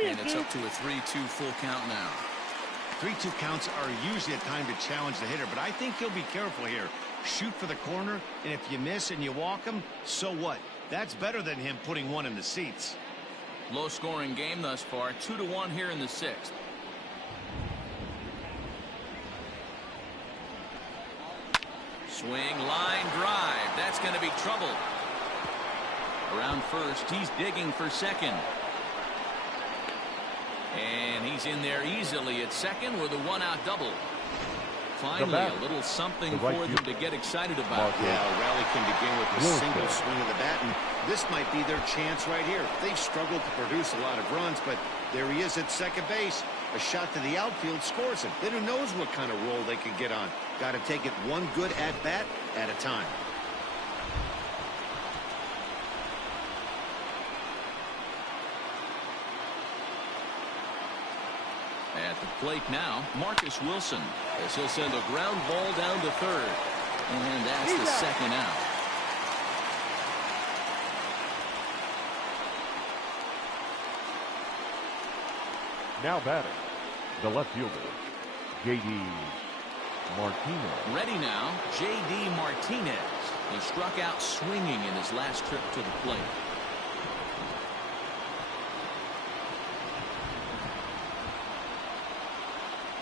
And it's up to a 3-2 full count now. 3-2 counts are usually a time to challenge the hitter, but I think he'll be careful here. Shoot for the corner, and if you miss and you walk him, so what? That's better than him putting one in the seats. Low scoring game thus far. 2-1 here in the 6th. Swing, line drive. That's going to be trouble. Around first, he's digging for second. And he's in there easily at second with a 1-out double. Finally, a little something for them to get excited about. Yeah, a rally can begin with a single swing of the bat, and this might be their chance right here. They've struggled to produce a lot of runs, but there he is at second base. A shot to the outfield scores him. Then who knows what kind of roll they could get on. Got to take it one good at-bat at a time. At the plate now, Marcus Wilson, as he'll send a ground ball down to third. And that's the second out. Now batting, the left fielder, J.D. Martinez. Ready now, J.D. Martinez. He struck out swinging in his last trip to the plate.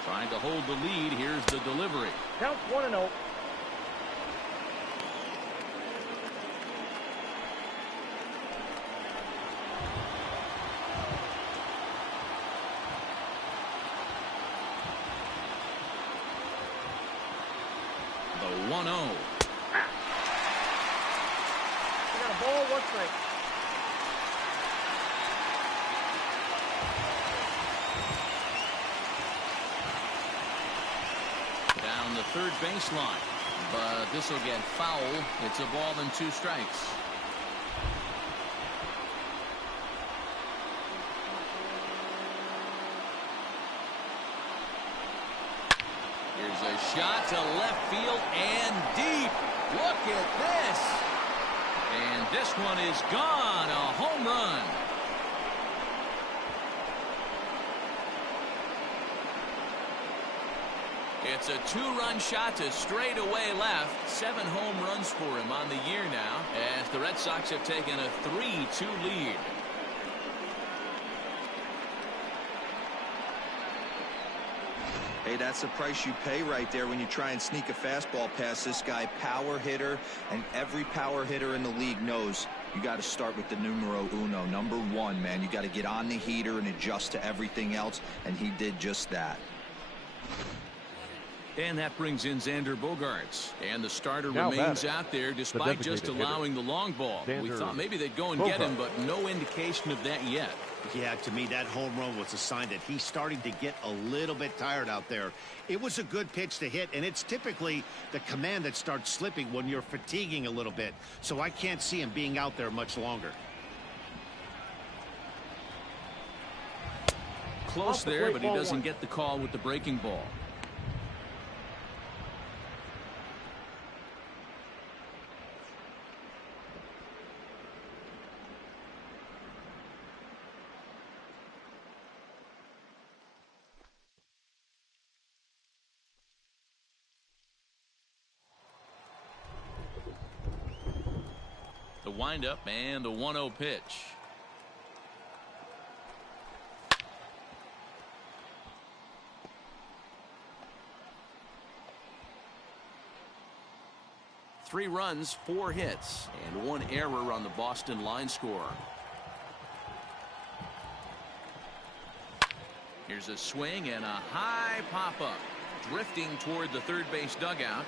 Trying to hold the lead. Here's the delivery. Count 1-0. The 1-0. We got a ball, 1 strike. Down the third baseline, but this will get foul. It's a ball and 2 strikes. A shot to left field and deep. Look at this. And this one is gone. A home run. It's a two-run shot to straightaway left. 7 home runs for him on the year now, as the Red Sox have taken a 3-2 lead. Hey, that's the price you pay right there when you try and sneak a fastball past this guy. Power hitter, and every power hitter in the league knows you got to start with the numero uno, number 1, man. You got to get on the heater and adjust to everything else, and he did just that. And that brings in Xander Bogaerts. And the starter remains out there despite just allowing the long ball. We thought maybe they'd go and get him, but no indication of that yet. Yeah, to me, that home run was a sign that he's starting to get a little bit tired out there. It was a good pitch to hit, and it's typically the command that starts slipping when you're fatiguing a little bit. So I can't see him being out there much longer. Close there, but he doesn't get the call with the breaking ball. The windup and the 1-0 pitch. Three runs, 4 hits, and 1 error on the Boston line score. Here's a swing and a high pop-up. Drifting toward the third base dugout,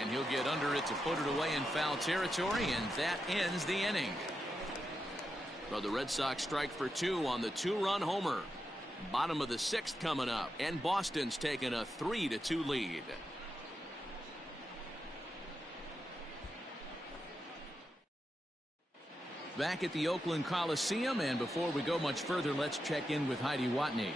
and he'll get under it to put it away in foul territory, and that ends the inning. But the Red Sox strike for 2 on the 2-run homer. Bottom of the 6th coming up, and Boston's taking a 3-2 lead. Back at the Oakland Coliseum, and before we go much further, let's check in with Heidi Watney.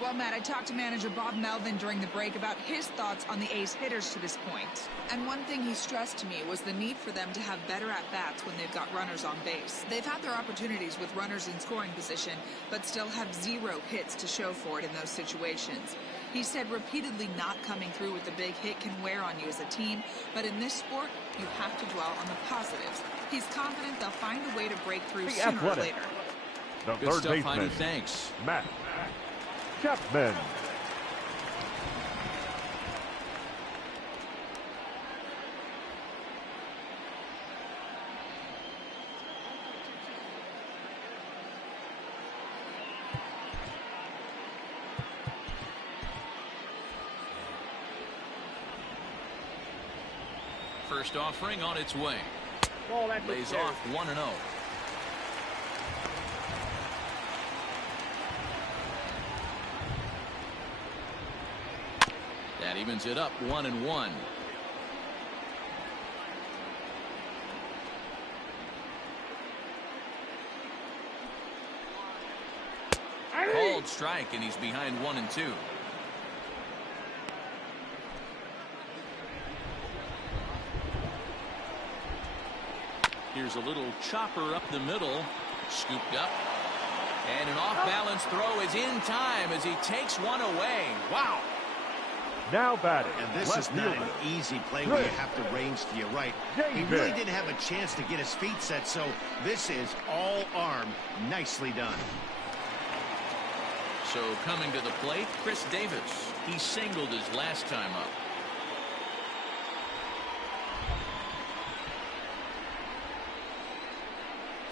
Well, Matt, I talked to manager Bob Melvin during the break about his thoughts on the A's hitters to this point. And one thing he stressed to me was the need for them to have better at-bats when they've got runners on base. They've had their opportunities with runners in scoring position, but still have 0 hits to show for it in those situations. He said repeatedly not coming through with the big hit can wear on you as a team, but in this sport, you have to dwell on the positives. He's confident they'll find a way to break through sooner or later. The Good third stuff, Heidi. baseman, Thanks. Matt Chapman. First offering on its way. That Lays off 1-0. That evens it up 1-1. Called strike, and he's behind 1-2. Here's a little chopper up the middle, scooped up, and an off-balance throw is in time as he takes one away. Wow. Now batting. And this is not an easy play where you have to range to your right. He really didn't have a chance to get his feet set, so this is all arm. Nicely done. So coming to the plate, Chris Davis. He singled his last time up.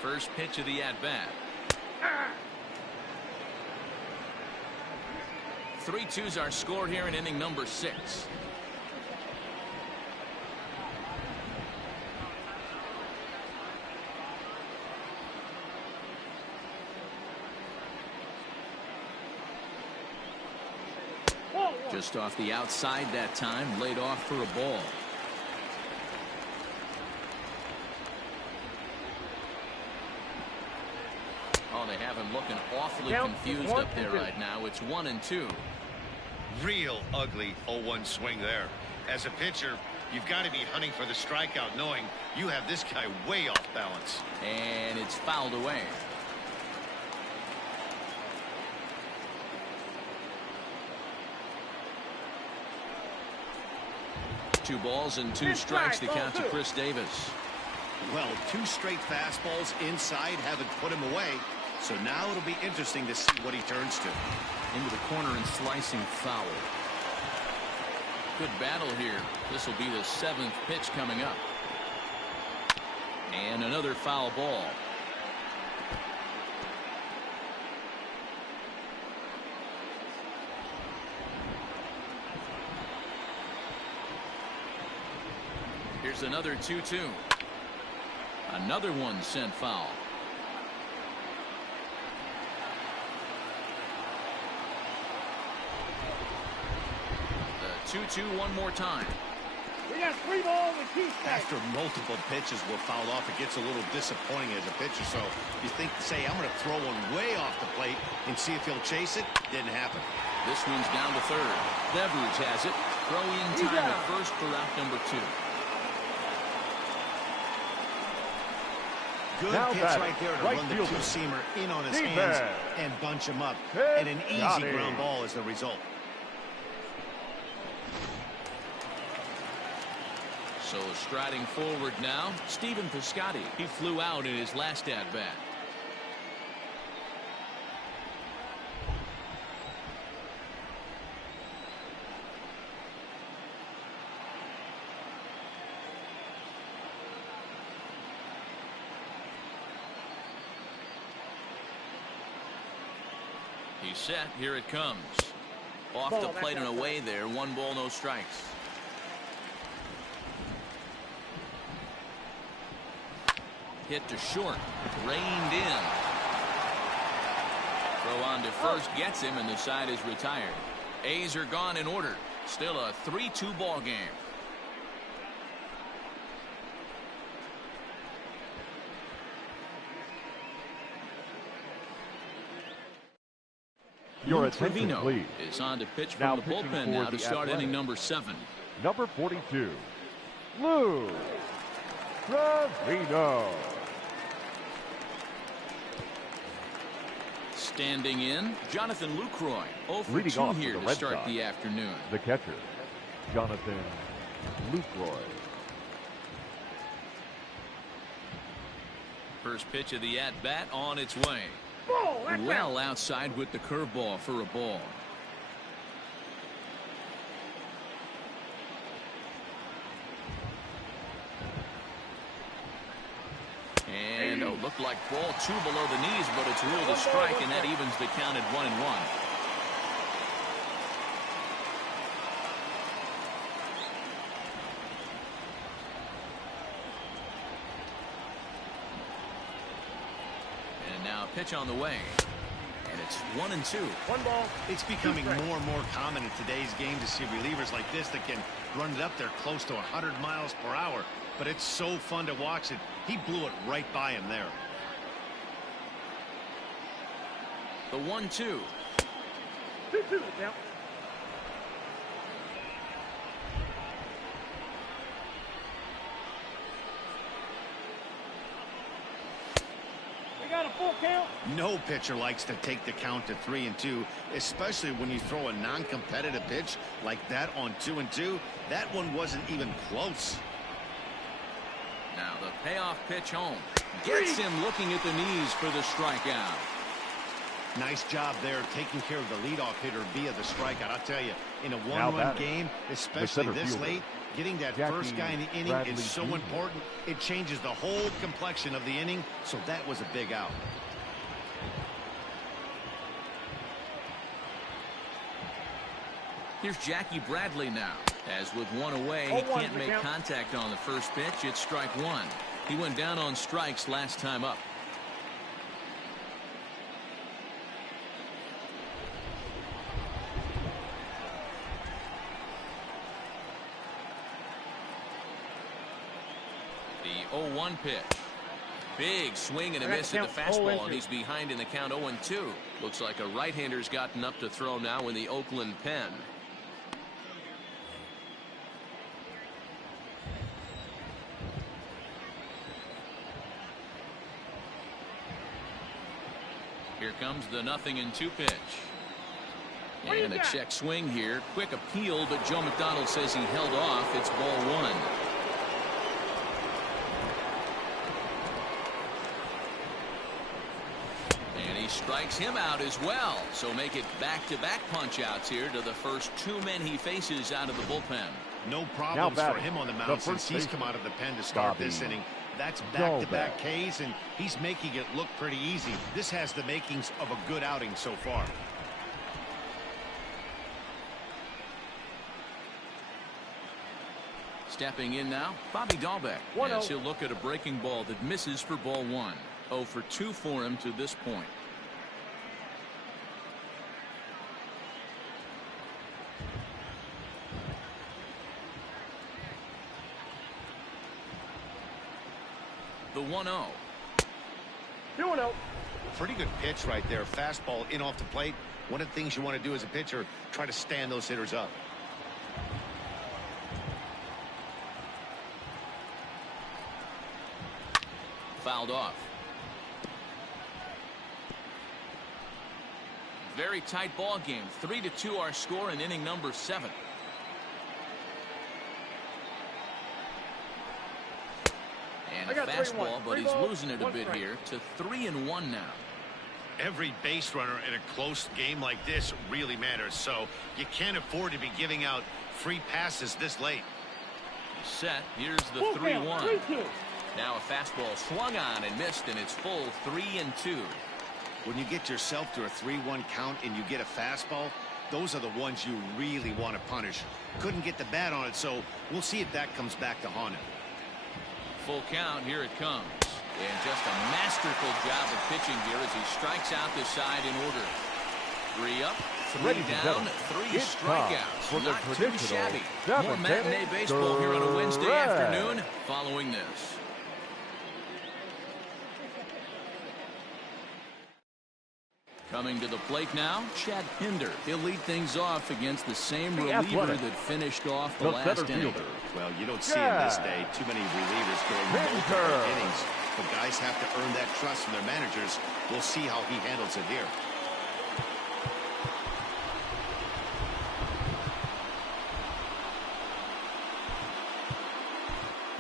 First pitch of the at-bat. 3-2's our score here in inning number 6. Just off the outside that time, laid off for a ball. Oh, they have him looking awfully confused up there right now. It's 1-2. Real ugly 0-1 swing there. As a pitcher, you've got to be hunting for the strikeout, knowing you have this guy way off balance. And it's fouled away. Two balls and two strikes to count to Chris Davis. Well, two straight fastballs inside haven't put him away. So now it'll be interesting to see what he turns to. Into the corner and slicing foul. Good battle here. This will be the 7th pitch coming up. And another foul ball. Here's another 2-2. Another one sent foul. The 2-2 one more time. We got 3 balls and 2 strikes. After multiple pitches were fouled off, it gets a little disappointing as a pitcher. So you think, say, I'm going to throw one way off the plate and see if he'll chase it. Didn't happen. This one's down to third. Devers has it. Throw-in time at first for out number 2. Good Now pitch right there to right run the fielder. two-seamer in on his Defense. hands and bunch him up. And an easy Johnny. ground ball is the result. So striding forward now, Stephen Piscotty. He flew out in his last at-bat. He's set. Here it comes. Off the plate and away there. 1 ball, no strikes. Hit to short. Reined in. Throw on to first gets him, and the side is retired. A's are gone in order. Still a 3-2 ball game. Your attention, Trevino please. is on to pitch Now from the pitching bullpen for now the to start inning Athletics. number 7. Number 42, Lou Trevino. Standing in, Jonathan Lucroy. 0 for Leading 2 off here for the to Red start Sox, the afternoon. The catcher, Jonathan Lucroy. First pitch of the at-bat on its way. Ball, that's out. Well outside with the curveball for a ball. And looked like ball 2 below the knees, but it's ruled a strike, and that evens the count at 1-1. And now a pitch on the way. And it's 1-2. 1 ball. It's becoming more and more common in today's game to see relievers like this that can run it up there close to 100 miles per hour. But it's so fun to watch it. He blew it right by him there. The 1-2. 2-2. Yep. We got a full count. No pitcher likes to take the count to 3-2, especially when you throw a non-competitive pitch like that on 2-2. That one wasn't even close. Now the payoff pitch home. Gets him looking at the knees for the strikeout. Nice job there taking care of the leadoff hitter via the strikeout. I'll tell you, in a Now one-run batting, game, especially center this fielder, late, getting that Jackie first guy in the inning Bradley is so Jr. important. It changes the whole complexion of the inning, so that was a big out. Here's Jackie Bradley now. As with 1 away, he 0-1 can't for make count. contact on the first pitch. It's strike 1. He went down on strikes last time up. The 0-1 pitch. Big swing and a miss at the fastball, and he's behind in the count 0-2. Looks like a right-hander's gotten up to throw now in the Oakland pen. Here comes the 0-2 pitch. And a check swing here. Quick appeal, but Joe McDonald says he held off. It's ball 1. And he strikes him out as well. So make it back-to-back punch-outs here to the first 2 men he faces out of the bullpen. No problems for him on the mound since he's come out of the pen to start this inning. That's back-to-back Ks, and he's making it look pretty easy. This has the makings of a good outing so far. Stepping in now, Bobby Dahlbeck, as he'll look at a breaking ball that misses for ball 1. 0 for 2 for him to this point. The 1-0. 2-0. Pretty good pitch right there. Fastball in off the plate. One of the things you want to do as a pitcher, try to stand those hitters up. Fouled off. Very tight ball game. 3-2 our score in inning number 7. And a fastball, but he's losing it a bit here to 3-1 now. Every base runner in a close game like this really matters, so you can't afford to be giving out free passes this late. Set. Here's the 3-1. Now a fastball swung on and missed, and it's full 3-2. When you get yourself to a 3-1 count and you get a fastball, those are the ones you really want to punish. Couldn't get the bat on it, so we'll see if that comes back to haunt him. Full count. Here it comes. And just a masterful job of pitching here as he strikes out the side in order. 3 up, 3 down, 3 strikeouts. Not too shabby. More matinee baseball here on a Wednesday afternoon following this. Coming to the plate now, Chad Pinder. He'll lead things off against the same reliever that finished off the last inning. Well, you don't see in this day too many relievers going multiple innings. But guys have to earn that trust from their managers. We'll see how he handles it here.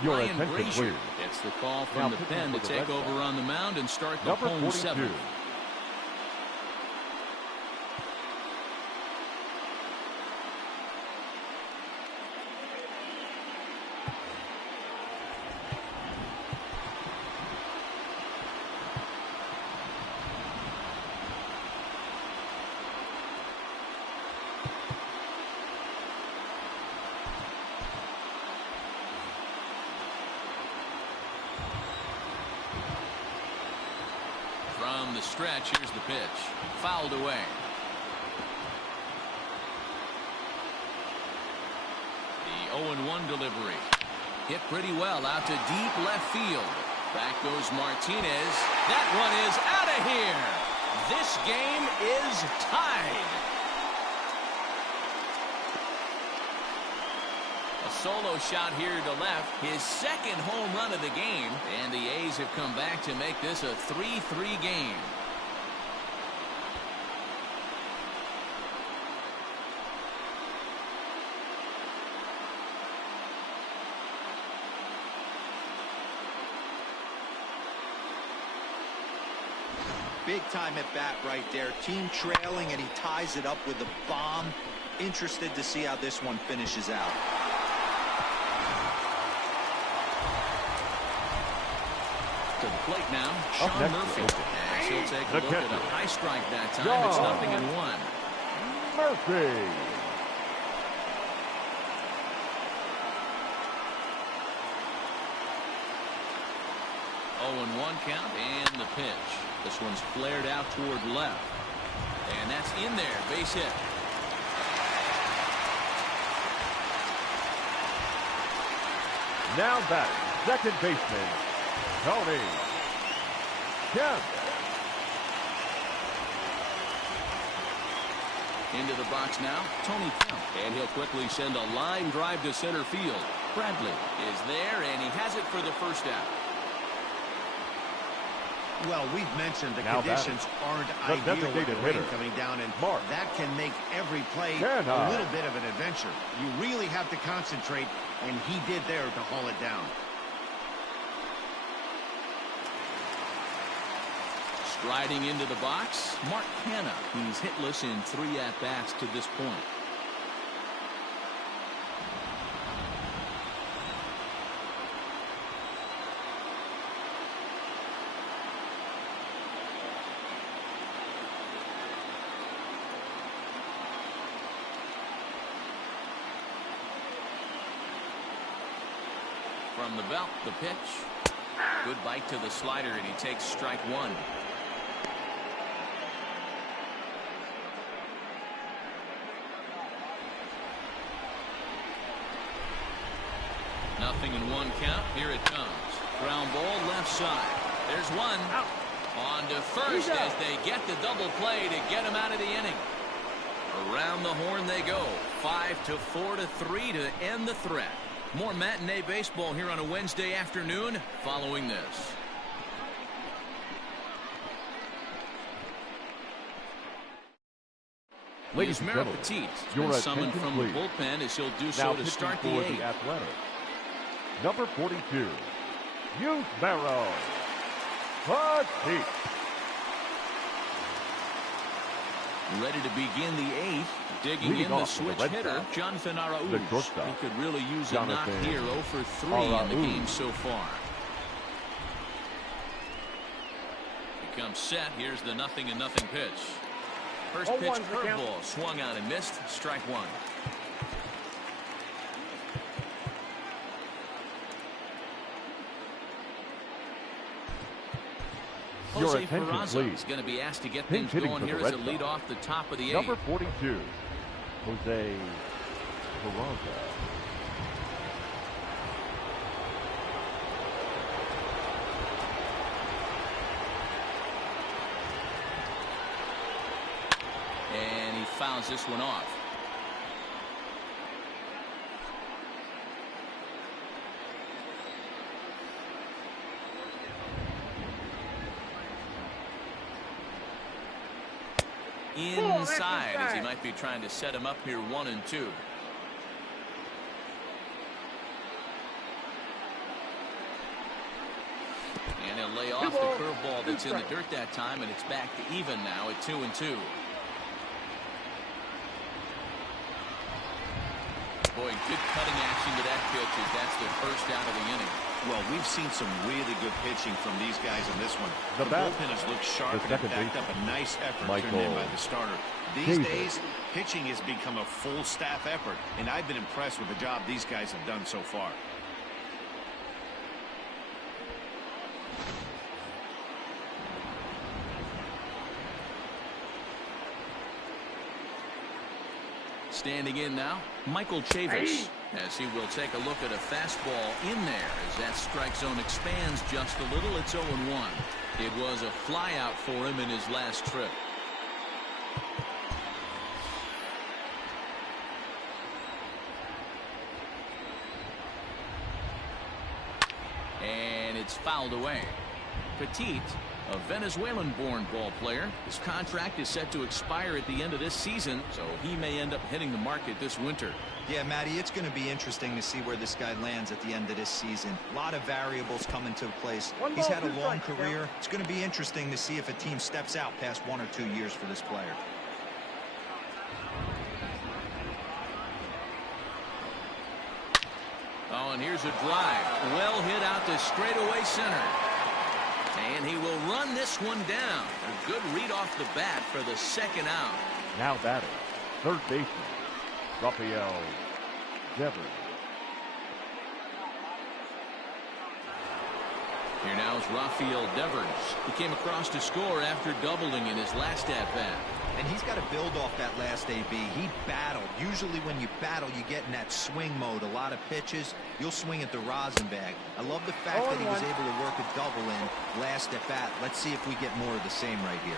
Ryan Brazier gets the call from the pen to take over on the mound and start the home 7th. From the stretch, here's the pitch. Fouled away. The 0-1 delivery. Hit pretty well out to deep left field. Back goes Martinez. That one is out of here. This game is tied. A solo shot here to left, his second home run of the game, and the A's have come back to make this a 3-3 game. Big time at bat right there. Team trailing, and he ties it up with a bomb. Interested to see how this one finishes out. To the plate now, Sean Murphy. As he'll take a look at a high strike that time. It's 0-1. Murphy. Oh, 0-1 count and the pitch. This one's flared out toward left. And that's in there. Base hit. Now back, second baseman, Tony Kemp. Into the box now, Tony Kemp. And he'll quickly send a line drive to center field. Bradley is there, and he has it for the first out. Well, we've mentioned the Now conditions aren't ideal with the rain coming down, and that can make every play a little bit of an adventure. You really have to concentrate, and he did there to haul it down. Striding into the box, Mark Hanna. He's hitless in 3 at-bats to this point. From the belt, the pitch. Good bite to the slider, and he takes strike 1. Nothing in 1 count. Here it comes. Ground ball left side. There's one. Out. On to first as they get the double play to get him out of the inning. Around the horn they go. 5-4 to 3 to end the threat. More matinee baseball here on a Wednesday afternoon following this. Ladies and gentlemen, been summoned from the bullpen as he'll do so to start the 8th. Athletic. Number 42, Yusmero Petit. Ready to begin the 8th. Digging in the switch hitter, Jonathan Araújo. He could really use a knock here. 0 for 3 in the game so far. He comes set. Here's the 0-0 pitch. First pitch curveball swung on and missed. Strike 1. Jose Peraza is going to be asked to get things going here as a lead off the top of the 8th. Number 42, Jose Peraza. And he fouls this one off. Inside as he might be trying to set him up here 1-2. And he'll lay off the curveball that's in the dirt that time, and it's back to even now at 2-2. Boy, good cutting action to that pitch as that's their first out of the inning. Well, we've seen some really good pitching from these guys in this one. The bullpen has looked sharp and backed up a nice effort turned in by the starter. These days, pitching has become a full staff effort, and I've been impressed with the job these guys have done so far. Standing in now, Michael Chavis, as he will take a look at a fastball in there as that strike zone expands just a little. It's 0-1. It was a flyout for him in his last trip. And it's fouled away. Petit, a Venezuelan-born ball player. His contract is set to expire at the end of this season, so he may end up hitting the market this winter. Yeah, Matty, it's going to be interesting to see where this guy lands at the end of this season. A lot of variables come into place. He's had a long career. It's going to be interesting to see if a team steps out past 1 or 2 years for this player. Oh, and here's a drive. Well hit out to straightaway center. And he will run this one down. A good read off the bat for the second out. Now batting, third baseman, Rafael Devers. Here now is Rafael Devers. He came across to score after doubling in his last at-bat. And he's got to build off that last AB. He battled. Usually when you battle, you get in that swing mode. A lot of pitches, you'll swing at the rosin bag. I love the fact that he was able to work a double in last at bat. Let's see if we get more of the same right here.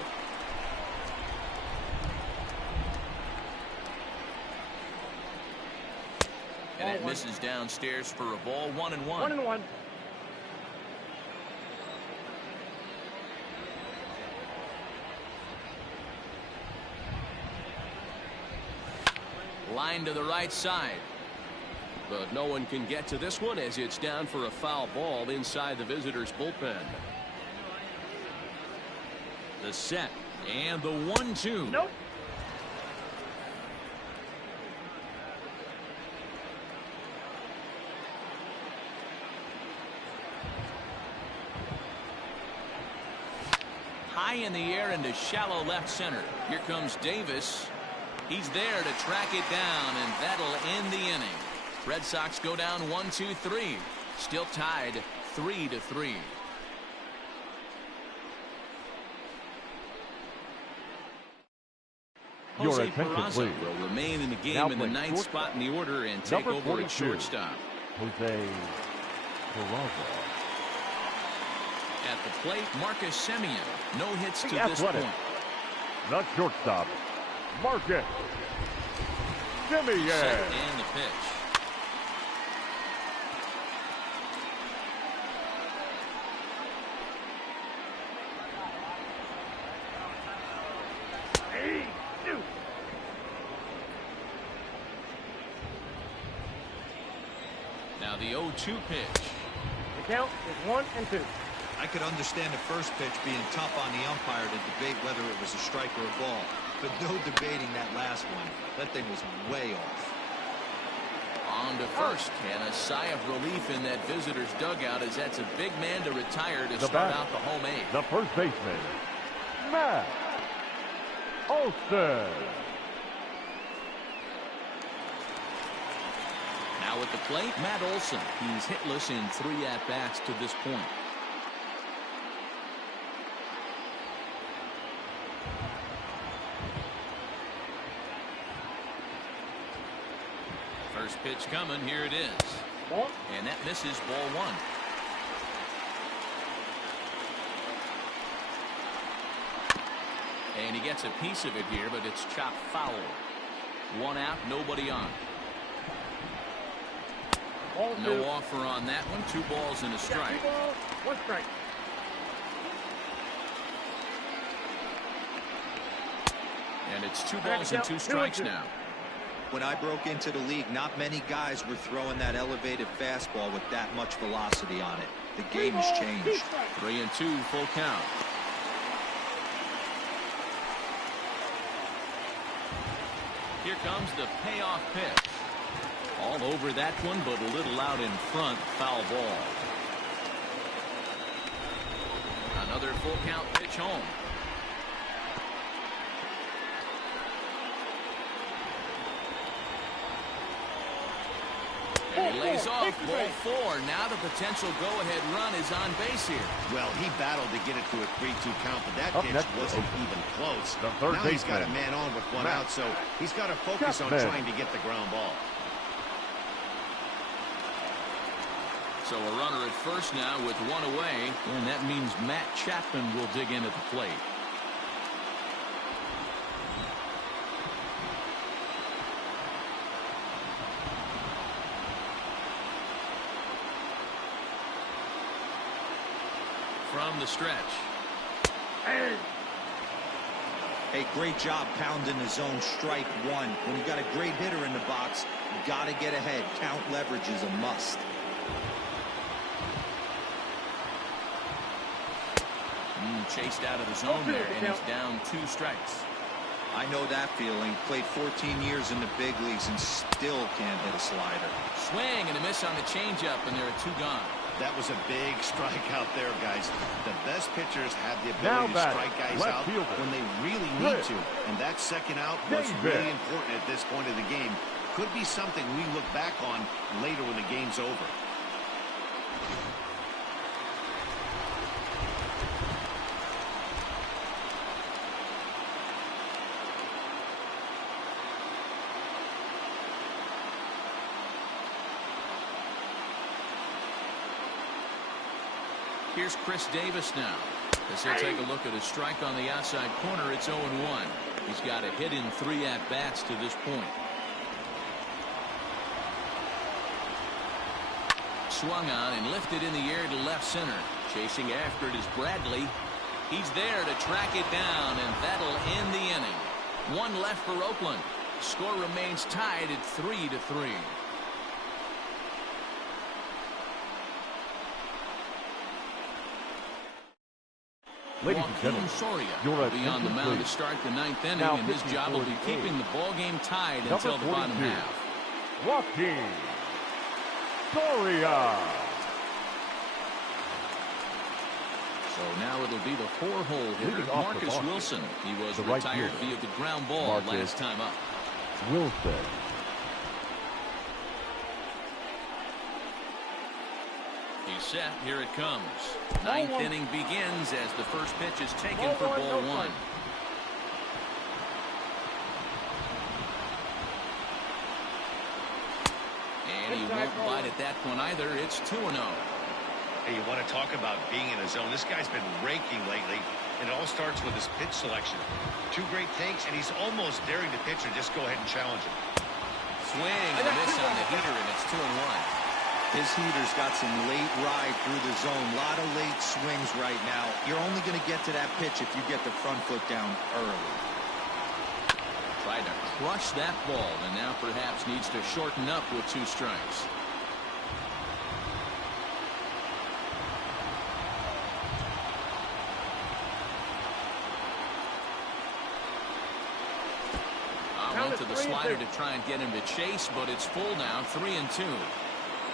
And it misses downstairs for a ball. 1-1. 1-1. Line to the right side. But no one can get to this one as it's down for a foul ball inside the visitors' bullpen. The set and the 1-2. Nope. High in the air into shallow left center. Here comes Davis. He's there to track it down, and that'll end the inning. Red Sox go down 1-2-3. Still tied 3-3. Your Jose attention, Peraza please. will remain in the game Now in the playing ninth shortstop. spot in the order and take Number over at 42, shortstop. Jose Peraza. At the plate, Marcus Semien. No hits to The this Athletic. point. The shortstop, Marcus Set Semien. and the pitch. Hey, dude. Now the 0-2 pitch. The count is 1 and 2. I could understand the first pitch being tough on the umpire to debate whether it was a strike or a ball, but no debating that last one. That thing was way off. On to first, and a sigh of relief in that visitor's dugout as that's a big man to retire to The start batter, out the home eighth. the first baseman, Matt Olson. Now at the plate, Matt Olson. He's hitless in 3 at-bats to this point. First pitch coming. Here it is. Ball. And that misses ball 1. And he gets a piece of it here, but it's chopped foul. 1 out, nobody on. Ball 2. No offer on that one. 2 balls and a Got 2 strike. balls, 1 strike. And it's 2 balls and 2 strikes now. When I broke into the league, not many guys were throwing that elevated fastball with that much velocity on it. The game has changed. 3-2, full count. Here comes the payoff pitch. All over that one, but a little out in front. Foul ball. Another full count pitch home. And he lays off ball 4. Now the potential go-ahead run is on base here. Well, he battled to get it to a 3-2 count, but that Up pitch next, wasn't even close. the third Now he's got a baseman, man on with 1 Matt out, so he's got to focus on Chapman. trying to get the ground ball. So a runner at first now with 1 away, and that means Matt Chapman will dig in at the plate. From the stretch. Hey, great job pounding the zone strike 1. When you got a great hitter in the box, you got to get ahead. Count leverage is a must. Chased out of the zone there, and he's down 2 strikes. I know that feeling. Played 14 years in the big leagues and still can't hit a slider. Swing and a miss on the changeup, and there are 2 gone. That was a big strike out there, guys. The best pitchers have the Now ability to batting, strike guys left out fielder, when they really need Chris to. And that second out was Davis. really important at this point of the game. Could be something we look back on later when the game's over. Here's Chris Davis now. As he'll take a look at a strike on the outside corner, it's 0-1. He's got a hit in 3 at-bats to this point. Swung on and lifted in the air to left center. Chasing after it is Bradley. He's there to track it down, and that'll end the inning. 1 left for Oakland. Score remains tied at 3-3. Ladies and gentlemen, will be on the mound to start the 9th inning, and his job will be keeping the ball game tied until the bottom half. Joaquin Soria. So now it'll be the 4-hole hitter, Marcus Wilson. He was retired via the ground ball last time up. Wilson. He's set. Here it comes. 9th inning begins as the first pitch is taken for ball 1. And he won't bite at that one either. It's 2-0. Hey, you want to talk about being in a zone? This guy's been raking lately, and it all starts with his pitch selection. 2 great takes, and he's almost daring the pitcher just go ahead and challenge him. Swing and a miss on the heater, and it's 2-1. His heater's got some late ride through the zone. A lot of late swings right now. You're only going to get to that pitch if you get the front foot down early. Tried to crush that ball, and now perhaps needs to shorten up with 2 strikes. Went to the slider to try and get him to chase, but it's full now, 3-2.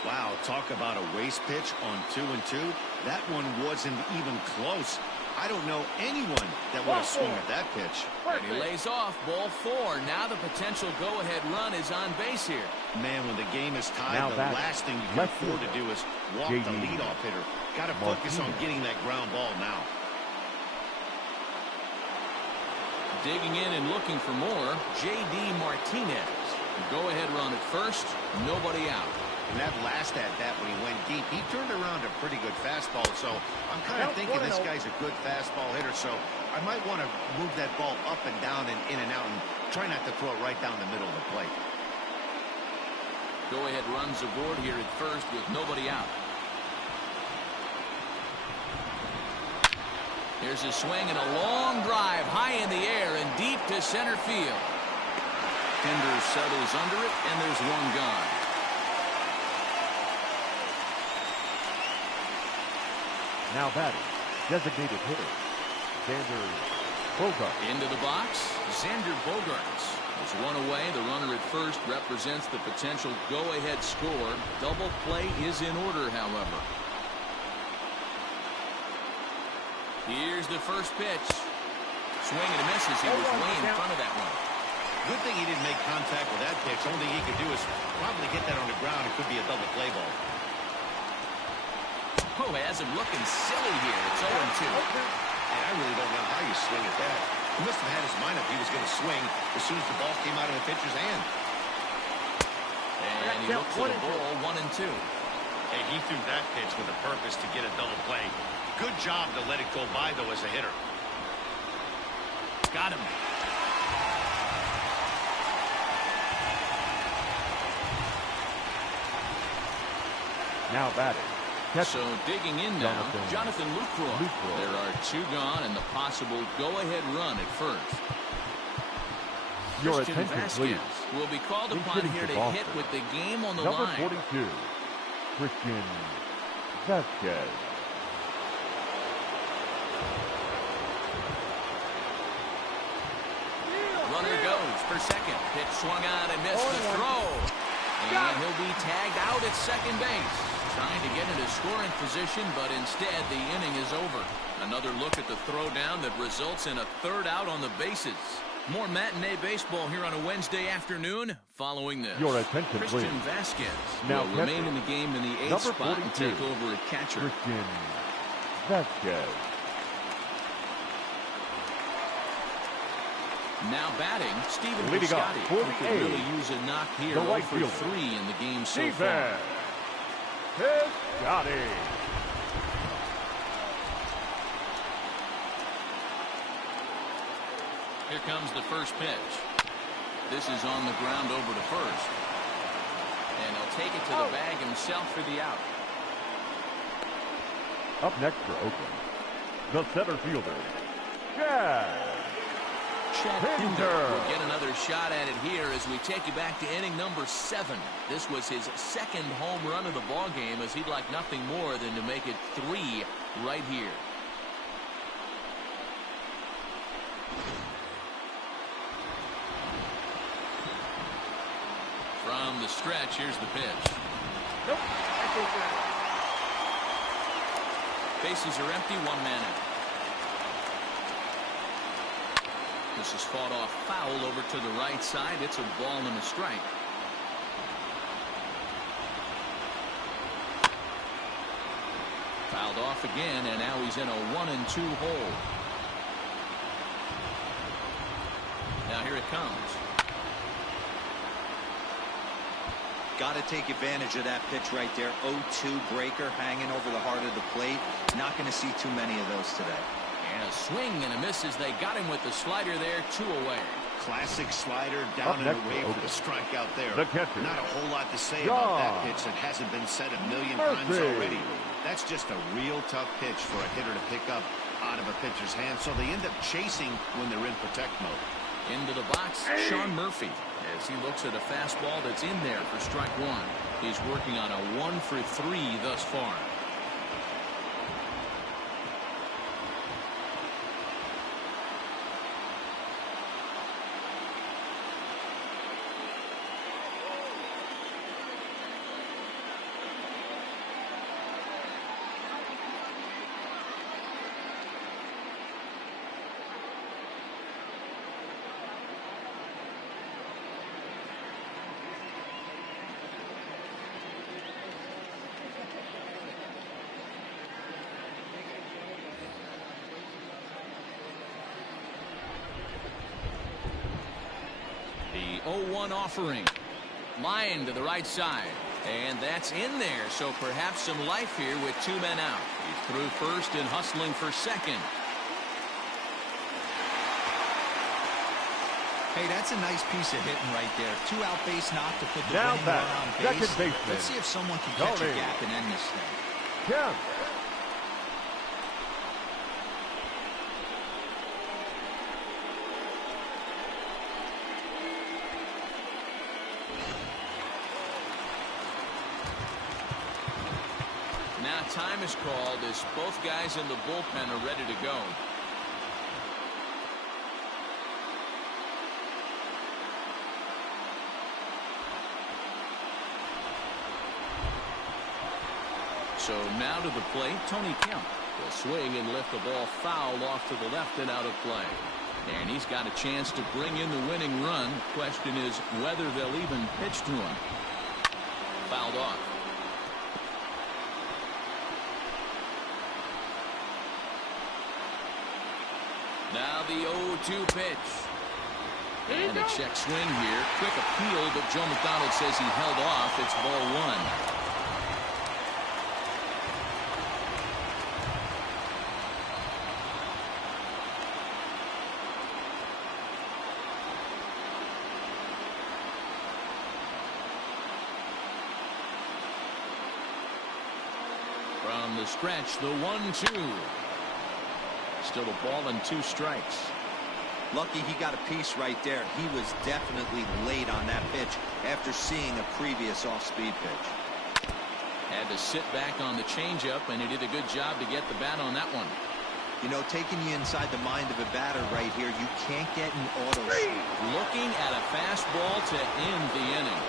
Wow, talk about a waste pitch on 2-2. That one wasn't even close. I don't know anyone that would have swung at that pitch. And he lays off, ball 4. Now the potential go-ahead run is on base here. Man, when the game is tied, the last thing you can afford to do is walk the leadoff hitter. Got to focus on getting that ground ball now. Digging in and looking for more, J.D. Martinez. Go-ahead run at first, nobody out. And that last at-bat when he went deep, he turned around a pretty good fastball. So I'm kind of thinking this guy's a good fastball hitter. So I might want to move that ball up and down and in and out and try not to throw it right down the middle of the plate. Go-ahead runs aboard here at first with nobody out. Here's a swing and a long drive high in the air and deep to center field. Pinder settles under it, and there's one gone. Now batting, designated hitter, Xander Bogaerts. Into the box, Xander Bogaerts. There's one away. The runner at first represents the potential go-ahead score. Double play is in order, however. Here's the first pitch. Swing and a misses. He was way in front of that one. Good thing he didn't make contact with that pitch. Only thing he could do is probably get that on the ground. It could be a double play ball. Oh, has him looking silly here. It's 0-2. And I really don't know how you swing at that. He must have had his mind up he was going to swing as soon as the ball came out of the pitcher's hand. And he looks for the ball, 1-2. Hey, he threw that pitch with a purpose to get a double play. Good job to let it go by, though, as a hitter. Got him. Now batting. So digging in now, Jonathan Lucroy. There are 2 gone and the possible go-ahead run at first. Your Christian attention, Vasquez please. will be called upon here to hit with the game on the Number line. 42, Christian Vasquez. Runner goes for second. Pitch swung on and missed the throw. And he'll be tagged out at second base. Trying to get into scoring position, but instead the inning is over. Another look at the throwdown that results in a 3rd out on the bases. More matinee baseball here on a Wednesday afternoon following this. Your attention, Christian please. Vasquez Now will remain in the game in the 8th number spot 42, and take over at catcher. Christian Vasquez. Now batting, Stephen Leading off, Piscotty, 48, who could really use a knock here. the 0 right for fielder, 3 in the game so Stephen far. Piscotty. Here comes the first pitch. This is on the ground over to first. And he'll take it to the bag himself for the out. Up next for Oakland, the center fielder, Chad We'll get another shot at it here as we take you back to inning number 7. This was his second home run of the ball game, as he'd like nothing more than to make it 3 right here. From the stretch, here's the pitch. Nope. Bases are empty, 1 man out. This is fought off foul over to the right side. It's a ball and a strike. Fouled off again, and now he's in a 1-2 hole. Now here it comes. Got to take advantage of that pitch right there. 0-2 breaker hanging over the heart of the plate. Not going to see too many of those today. And a swing and a miss as they got him with the slider there, 2 away. Classic slider, down and away for the strikeout there. Not a whole lot to say about that pitch that hasn't been said a million times already. That's just a real tough pitch for a hitter to pick up out of a pitcher's hand, so they end up chasing when they're in protect mode. Into the box, Sean Murphy, as he looks at a fastball that's in there for strike 1. He's working on a 1 for 3 thus far. The 0-1 offering. Line to the right side. And that's in there, so perhaps some life here with 2 men out. He's through first and hustling for second. Hey, that's a nice piece of hitting right there. 2 out base knock to put the Now winning run on base. second baseman. Let's see if someone can catch a gap and end this thing. Yeah. Now time is called as both guys in the bullpen are ready to go. So now to the plate, Tony Kemp will swing and lift the ball foul off to the left and out of play. And he's got a chance to bring in the winning run. Question is whether they'll even pitch to him. Fouled off. Now the 0-2 pitch. And a check swing here. Quick appeal, but Joe McDonald says he held off. It's ball 1. From the stretch, the 1-2. Still a ball and 2 strikes. Lucky he got a piece right there. He was definitely late on that pitch after seeing a previous off-speed pitch. Had to sit back on the changeup, and he did a good job to get the bat on that one. You know, taking you inside the mind of a batter right here, you can't get an auto swing. Looking at a fastball to end the inning.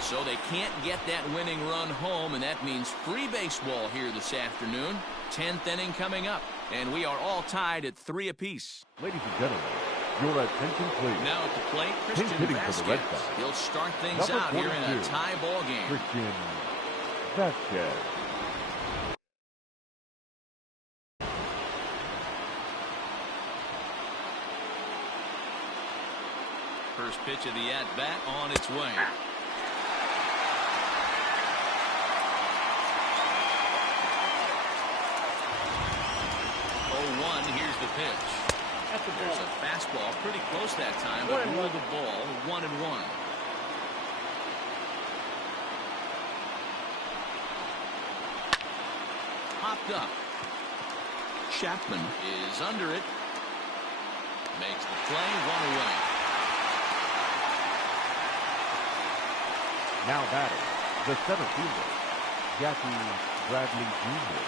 So they can't get that winning run home, and that means free baseball here this afternoon. 10th inning coming up, and we are all tied at 3 apiece. Ladies and gentlemen, your attention please. Now at the plate, Christian hitting for the Red Vasquez. Sox. He'll start things Number out here in a 42, tie ball game. Christian Vasquez. First pitch of the at-bat on its way. Here's the pitch. That's a There's ball. a fastball pretty close that time, but ruled the ball 1-1. Popped up. Chapman is under it. Makes the play, one away. Now batting, the center fielder, Jackie Bradley Jr.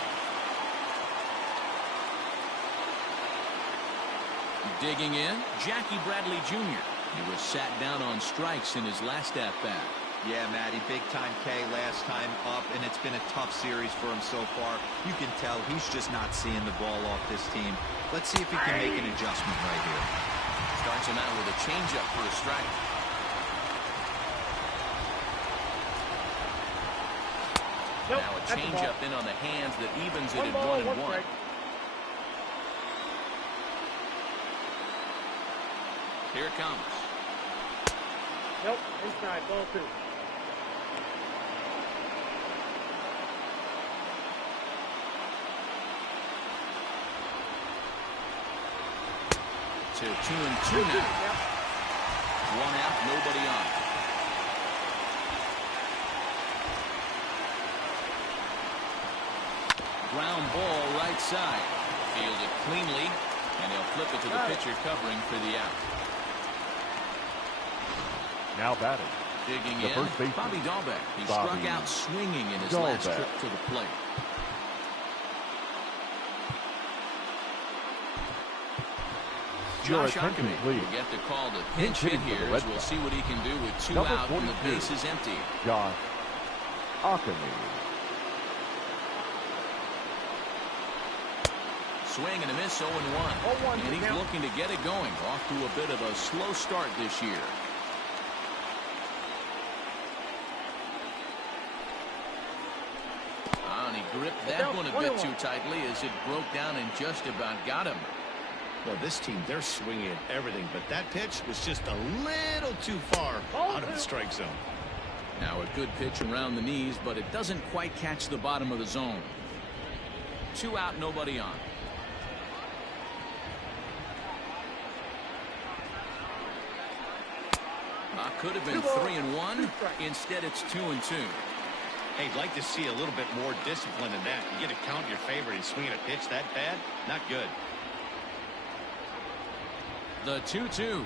Digging in, Jackie Bradley Jr. He was sat down on strikes in his last at-bat. Yeah, Matty, big-time K last time up, and it's been a tough series for him so far. You can tell he's just not seeing the ball off this team. Let's see if he can make an adjustment right here. Starts him out with a changeup for a strike. Nope, now a that's a changeup ball. in on the hands that evens it One at ball, 1-1. one strike. Here it comes. Nope, inside, ball 2. To 2-2 now. Yep. One out, nobody on. Ground ball right side. Fielded cleanly, and he'll flip it to the pitcher covering for the out. Now batting, Digging the in, first baseman, Bobby Dahlbeck. He Bobby struck out swinging in his last Dahlbeck. trip to the plate. Your Josh attention, Ockamy please. will get the call to pinch hit hitting for the here Red as we'll Sox. see what he can do with 2 Number out and the 42. base is empty. Josh Ockamy. Swing and a miss, 0-1. 0-1 And he's count. looking to get it going. Off to a bit of a slow start this year. And he gripped that one a bit too tightly as it broke down and just about got him. Well, this team, they're swinging at everything, but that pitch was just a little too far out of the strike zone. Now a good pitch around the knees, but it doesn't quite catch the bottom of the zone. 2 out, nobody on. Could have been 3-1. Instead, it's 2-2. Hey, I'd like to see a little bit more discipline in that. You get a count in your favor and swing at a pitch that bad? Not good. The 2-2. The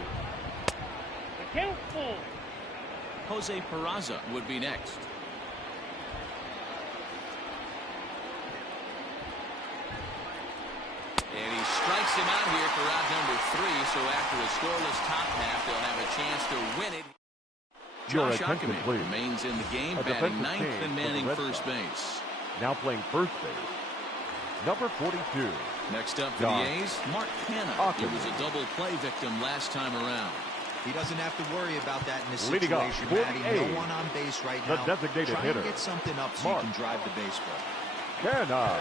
count full. Jose Peraza would be next. And he strikes him out here for out number 3. So after a scoreless top half, they'll have a chance to win it. Your Josh attention, Ockamy please. remains in the game, A batting defensive 9th change and for the manning Red first Sox. base. Now playing first base, number 42. Next up for Josh the A's, Mark Hanna. He Ockamy. was a double play victim last time around. He doesn't have to worry about that in this Leading up situation, for the Matty. No A's, one on base right the now. designated Try hitter, and get something up so Mark you can drive the baseball. Hanna.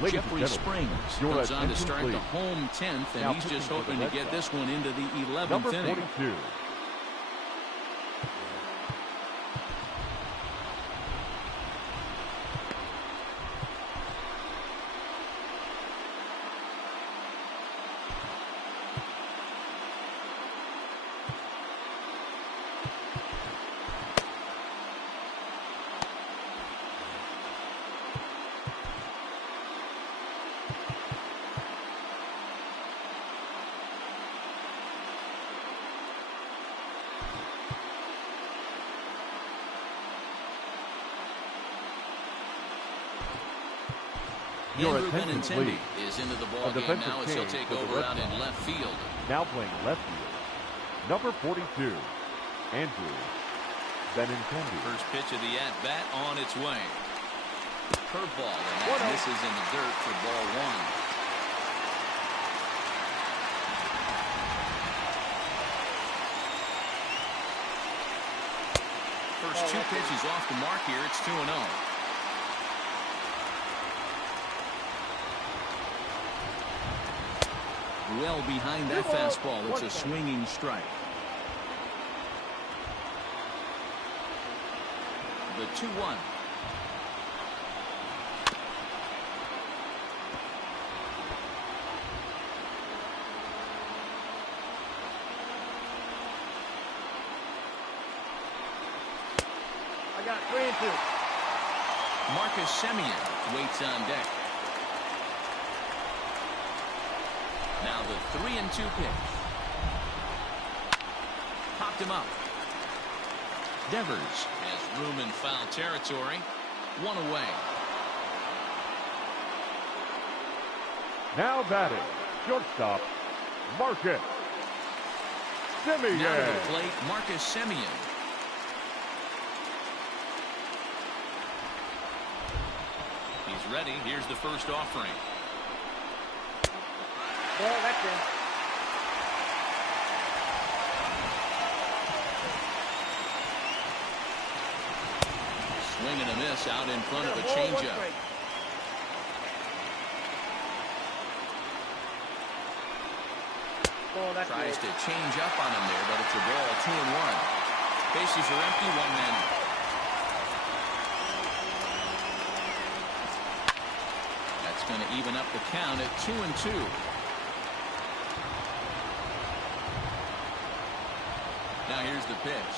Ladies and Jeffrey gentlemen, Springs your comes on to attention, start the please. home 10th, and Now he's pitching just for the hoping to Red get Sox. this one into the 11th Number inning. 42. Your Andrew attention, Benintendi please. is into the A ball game defensive now as he'll change take for the over Red out in Sox. left field. Now playing left field, number 42, Andrew Benintendi. First pitch of the at-bat on its way. Curveball, and that misses in the dirt for ball 1. First 2 pitches off the mark here. It's 2-0. well behind that fastball. It's a swinging strike. The 2-1. I got 3-2. Marcus Semien waits on deck. Now the 3-2 pitch. Popped him up. Devers has room in foul territory. One away. Now batting, shortstop, Marcus Semien. Now to the plate, Marcus Semien. He's ready. Here's the first offering. Well, that's in. Swing and a miss out in front of a changeup. Tries to change up on him there, but it's a ball. 2-1. Bases are empty. One man out. That's going to even up the count at 2-2. Now here's the pitch.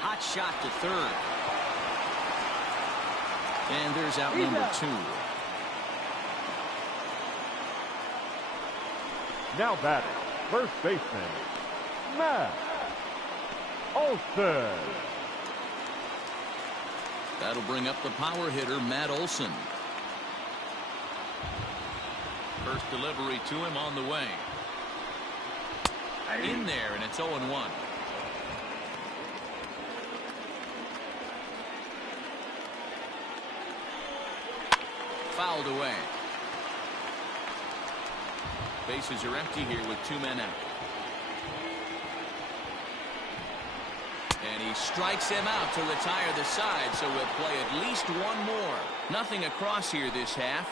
Hot shot to third. And there's out number 2. Now batting, first baseman, Matt Olson. That'll bring up the power hitter, Matt Olson. First delivery to him on the way. In there, and it's 0-1. Fouled away. Bases are empty here with 2 men out. And he strikes him out to retire the side, so we'll play at least one more. Nothing across here this half.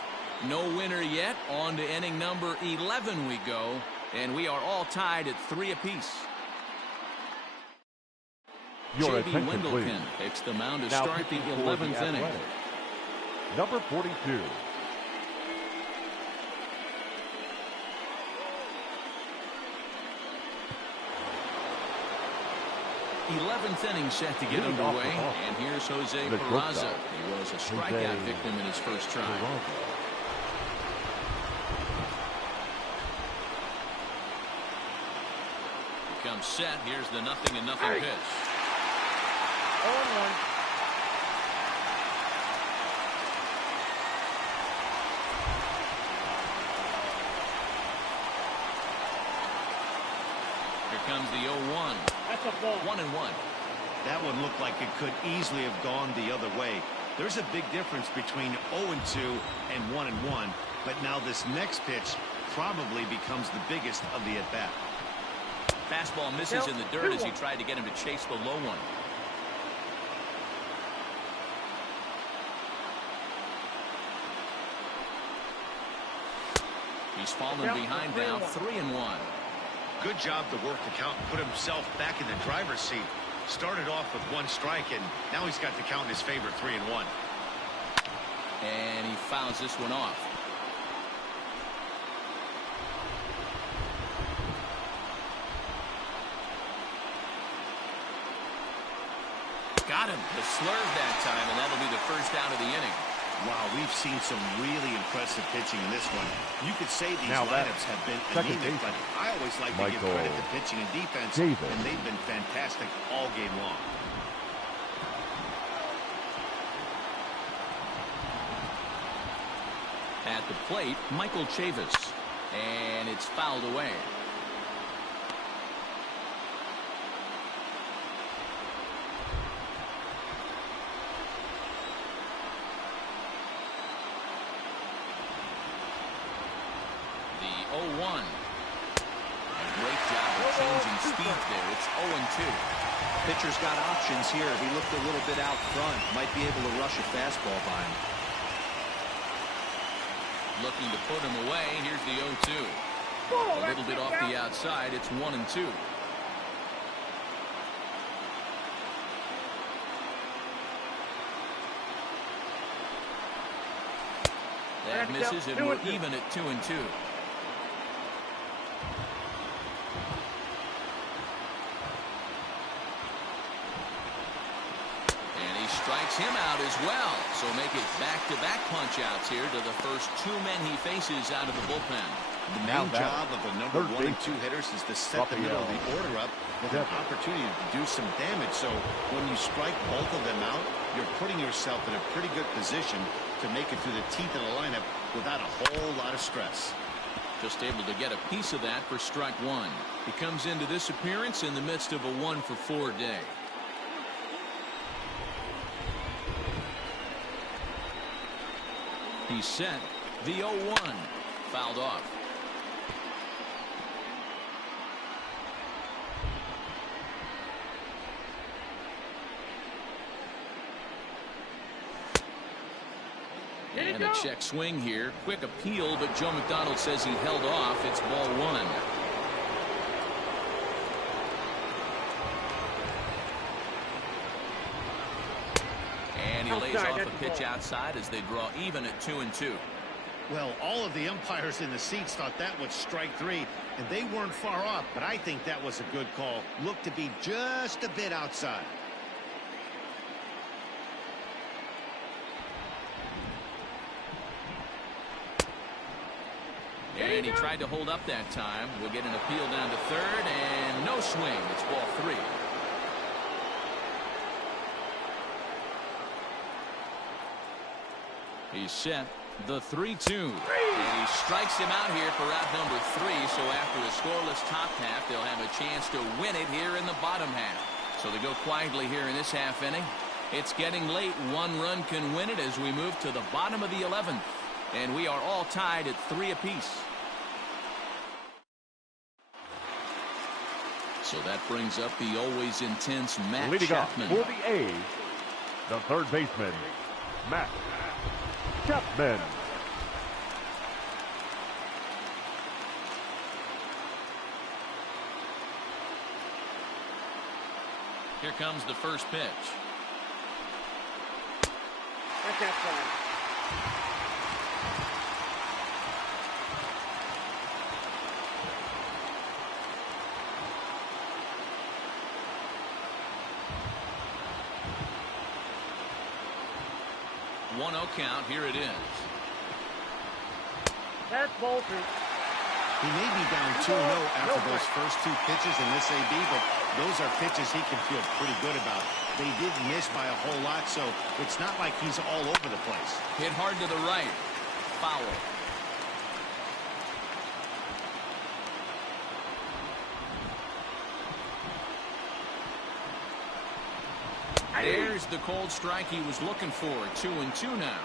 No winner yet. On to inning number 11 we go, and we are all tied at 3 apiece. Your J.B. attention, Wendlekin please. takes the mound to Now start the pitching for 11th inning. Athletics, number 42. '11th inning set to get Leading off the underway, ball. and here's Jose The Peraza. shortstop, He was a strikeout victim in his first try. Comes set. Here's the 0-0 pitch. 0-1. Here comes the 0-1. That's a ball. 1-1. That one looked like it could easily have gone the other way. There's a big difference between 0-2 and 1-1, but now this next pitch probably becomes the biggest of the at-bat. Fastball misses in the dirt as he tried to get him to chase the low one. He's fallen behind now, 3-1. Good job to work the count and put himself back in the driver's seat. Started off with 1 strike, and now he's got the count in his favor, 3-1. And he fouls this one off. Got him. The slurve that time, and that'll be the first out of the inning. Wow, we've seen some really impressive pitching in this one. You could say these Now lineups have been second anemic, baseman, but I always like to give Michael credit to pitching and defense, Davis. and they've been fantastic all game long. At the plate, Michael Chavis. And it's fouled away. The 0-1. A great job of changing speed there. It's 0-2. Pitcher's got options here. He looked a little bit out front. Might be able to rush a fastball by him. Looking to put him away. Here's the 0-2. A little bit off the outside. It's 1-2. That misses, and we're even at 2-2. Strikes him out as well. So make it back-to-back punch-outs here to the first two men he faces out of the bullpen. The main job of the number 1 and 2 hitters is to set the middle of the order up with an opportunity to do some damage. So when you strike both of them out, you're putting yourself in a pretty good position to make it through the teeth of the lineup without a whole lot of stress. Just able to get a piece of that for strike one. He comes into this appearance in the midst of a 1-for-4 day. He's set. The 0-1. Fouled off. And a check swing here. Quick appeal, but Joe McDonald says he held off. It's ball one. And he lays off a pitch outside as they draw even at 2-2. Well, all of the umpires in the seats thought that was strike three, and they weren't far off, but I think that was a good call. Looked to be just a bit outside. And he tried to hold up that time. We'll get an appeal down to third, and no swing. It's ball three. He's set. The 3-2. And he strikes him out here for out number 3. So after a scoreless top half, they'll have a chance to win it here in the bottom half. So they go quietly here in this half inning. It's getting late. One run can win it as we move to the bottom of the 11th. And we are all tied at 3 apiece. So that brings up the always intense Matt Leading Chapman. Off for the A's, the third baseman, Matt Chapman. Here comes the first pitch. That's outside. 1-0 count. Here it is. That's ball two. He may be down 2-0 after those first 2 pitches in this AB, but those are pitches he can feel pretty good about. They did miss by a whole lot, so it's not like he's all over the place. Hit hard to the right. Foul. There's the cold strike he was looking for. 2-2 now.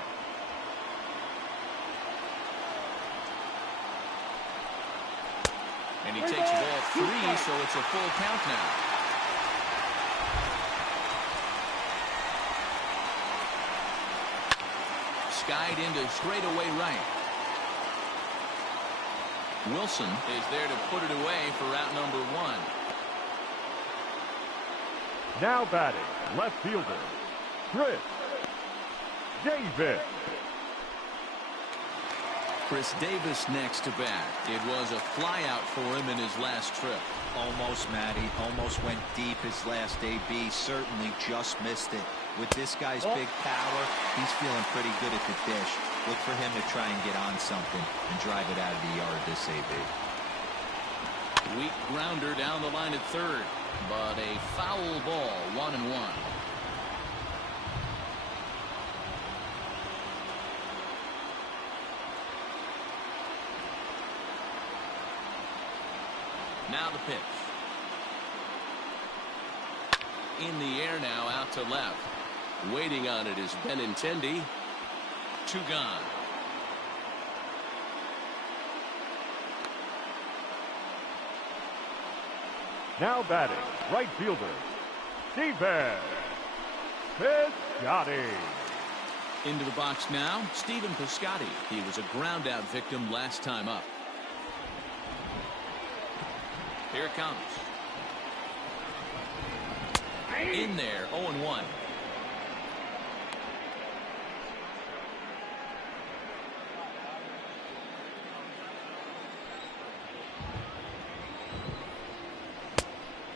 And he takes ball 3, so it's a full count now. Skied into straightaway right. Wilson is there to put it away for out number 1. Now batting, left fielder, Chris Davis. Chris Davis next to bat. It was a flyout for him in his last trip. Almost, Matty. Almost went deep his last AB. Certainly just missed it. With this guy's big power, he's feeling pretty good at the dish. Look for him to try and get on something and drive it out of the yard this AB. Weak grounder down the line at third, but a foul ball. 1-1. Now the pitch. In the air now, out to left. Waiting on it is Benintendi. 2 gone. Now batting, right fielder, Stephen Piscotty. Into the box now, Stephen Piscotty. He was a ground out victim last time up. Here it comes. In there, 0-1.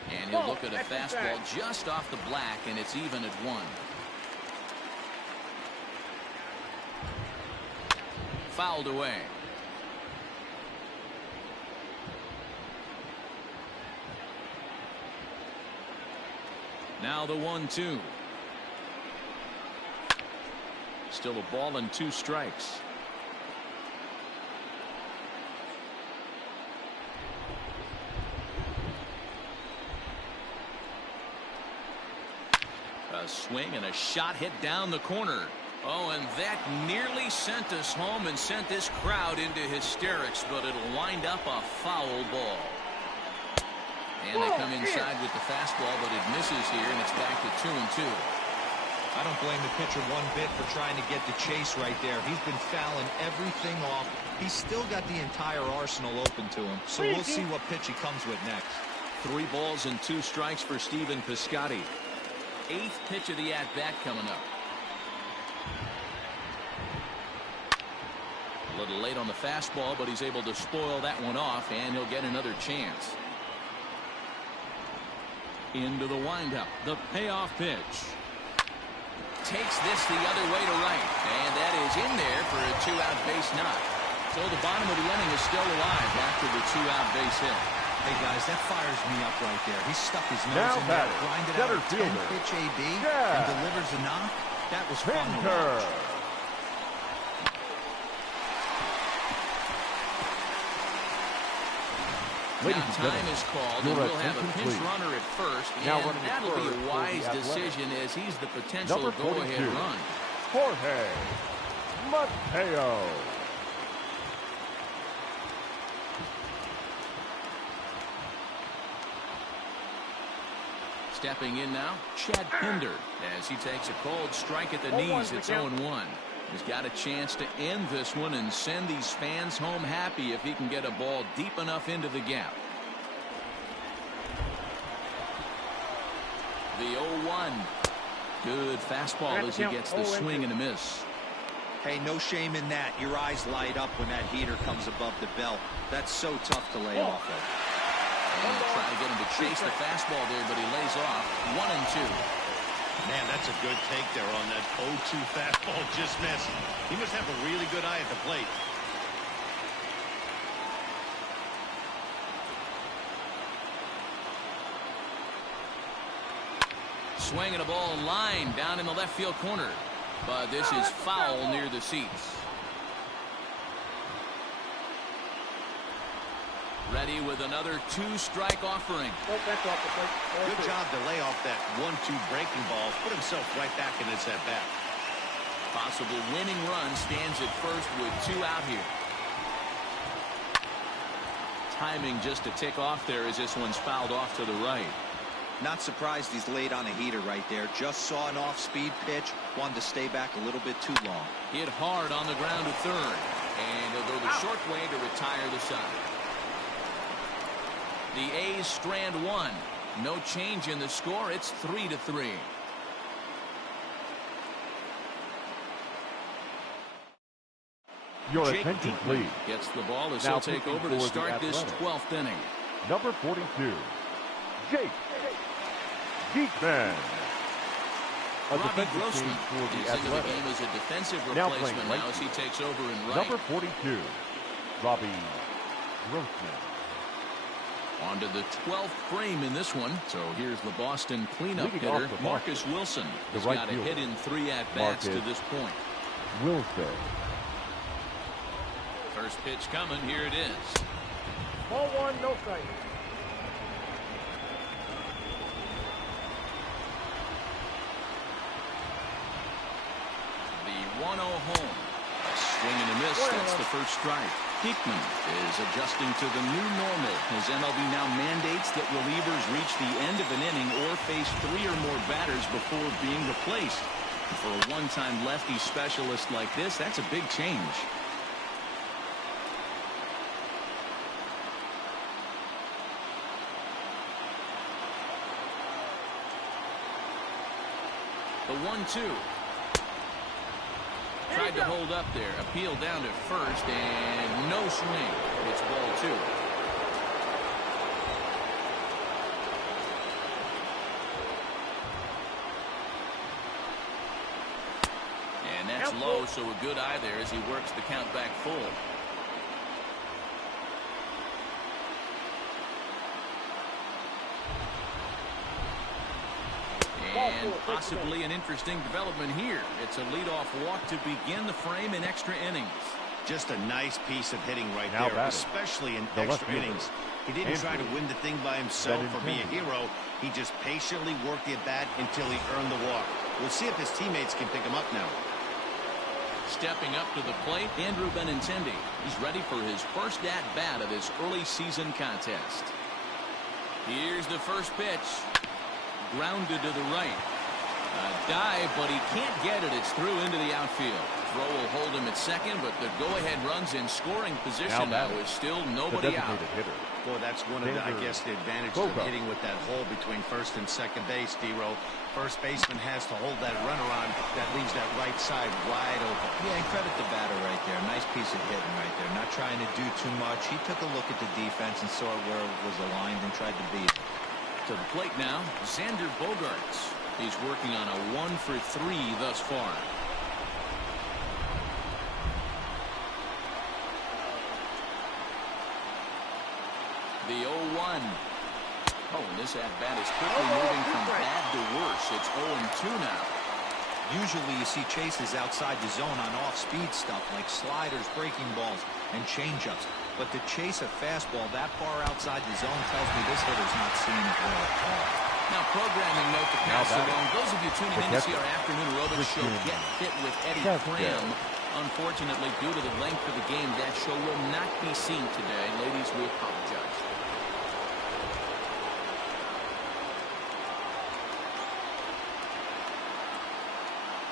And he'll look at a fastball just off the black, and it's even at 1. Fouled away. Now the 1-2. Still a ball and 2 strikes. A swing and a shot hit down the corner. Oh, and that nearly sent us home and sent this crowd into hysterics, but it'll wind up a foul ball. And they come inside with the fastball, but it misses here, and it's back to 2-2. I don't blame the pitcher one bit for trying to get the chase right there. He's been fouling everything off. He's still got the entire arsenal open to him, so we'll see what pitch he comes with next. 3 balls and 2 strikes for Stephen Piscotty. 8th pitch of the at-bat coming up. A little late on the fastball, but he's able to spoil that one off, and he'll get another chance. Into the windup, the payoff pitch. Takes this the other way to right, and that is in there for a 2-out base knock. So the bottom of the inning is still alive after the 2-out base hit. Hey guys, that fires me up right there. He stuck his nose in there, grinded out a 10-pitch AB, and delivers a knock. That was fun to watch. Now time is called, and we'll have a pinch runner at first, and that'll be a wise decision as he's the potential go-ahead run. Jorge Mateo. Stepping in now, Chad Pinder, as he takes a cold strike at the knees. It's 0-1. He's got a chance to end this one and send these fans home happy if he can get a ball deep enough into the gap. The 0-1. Good fastball as he gets the swing and a miss. Hey, no shame in that. Your eyes light up when that heater comes above the belt. That's so tough to lay off of. And he'll try to get him to chase the fastball there, but he lays off. 1-2. Man, that's a good take there on that 0-2 fastball. Just missed. He must have a really good eye at the plate. Swinging a ball line down in the left field corner. But this is foul near the seats. Ready with another 2-strike offering. Good job to lay off that 1-2 breaking ball. Put himself right back in his at-bat. Possible winning run stands at first with 2 out here. Timing just to tick off there as this one's fouled off to the right. Not surprised he's laid on a heater right there. Just saw an off-speed pitch. Wanted to stay back a little bit too long. Hit hard on the ground to third. And he'll go the short way to retire the side. The A's strand 1. No change in the score. It's 3-3. Your attention, please. Gets the ball as he'll take over to start this 12th inning. Number 42, Jake Diekman. Robbie Grossman is into the game as a defensive replacement now as he takes over in right. Number 42, Robbie Grossman. On to the 12th frame in this one. So here's the Boston cleanup hitter, Marcus Wilson. He's got a hit in 3 at-bats to this point. Wilson. First pitch coming. Here it is. Ball 1, no strike. The 1-0 home. A swing and a miss. That's the first strike. Diekman is adjusting to the new normal as MLB now mandates that relievers reach the end of an inning or face 3 or more batters before being replaced. For a one-time lefty specialist like this, that's a big change. The 1-2. Tried to hold up there. Appeal down to first, and no swing. It's ball 2. And that's low, so a good eye there as he works the count back full. And possibly an interesting development here. It's a leadoff walk to begin the frame in extra innings. Just a nice piece of hitting right there, especially in extra innings. He didn't try to win the thing by himself or be a hero. He just patiently worked the at-bat until he earned the walk. We'll see if his teammates can pick him up now. Stepping up to the plate, Andrew Benintendi. He's ready for his first at-bat of this early season contest. Here's the first pitch. Grounded to the right. A dive, but he can't get it. It's through into the outfield. Throw will hold him at second, but the go-ahead runs in scoring position now is still nobody out. Boy, that's one of the, I guess, the advantages of hitting with that hole between first and second base, D-Row. First baseman has to hold that runner on. That leaves that right side wide open. Yeah, and credit the batter right there. Nice piece of hitting right there. Not trying to do too much. He took a look at the defense and saw where it was aligned and tried to beat it. To the plate now, Xander Bogaerts. He's working on a 1-for-3 thus far. The 0-1. Oh, and this at-bat is quickly moving from bad to worse. It's 0-2 now. Usually you see chases outside the zone on off-speed stuff like sliders, breaking balls, and changeups. But to chase a fastball that far outside the zone tells me this hitter's not seeing it well at all. Now, programming note to pass along. Those of you tuning in to see our afternoon aerobics show Get Fit with Eddie Cram. Unfortunately, due to the length of the game, that show will not be seen today. Ladies, we apologize.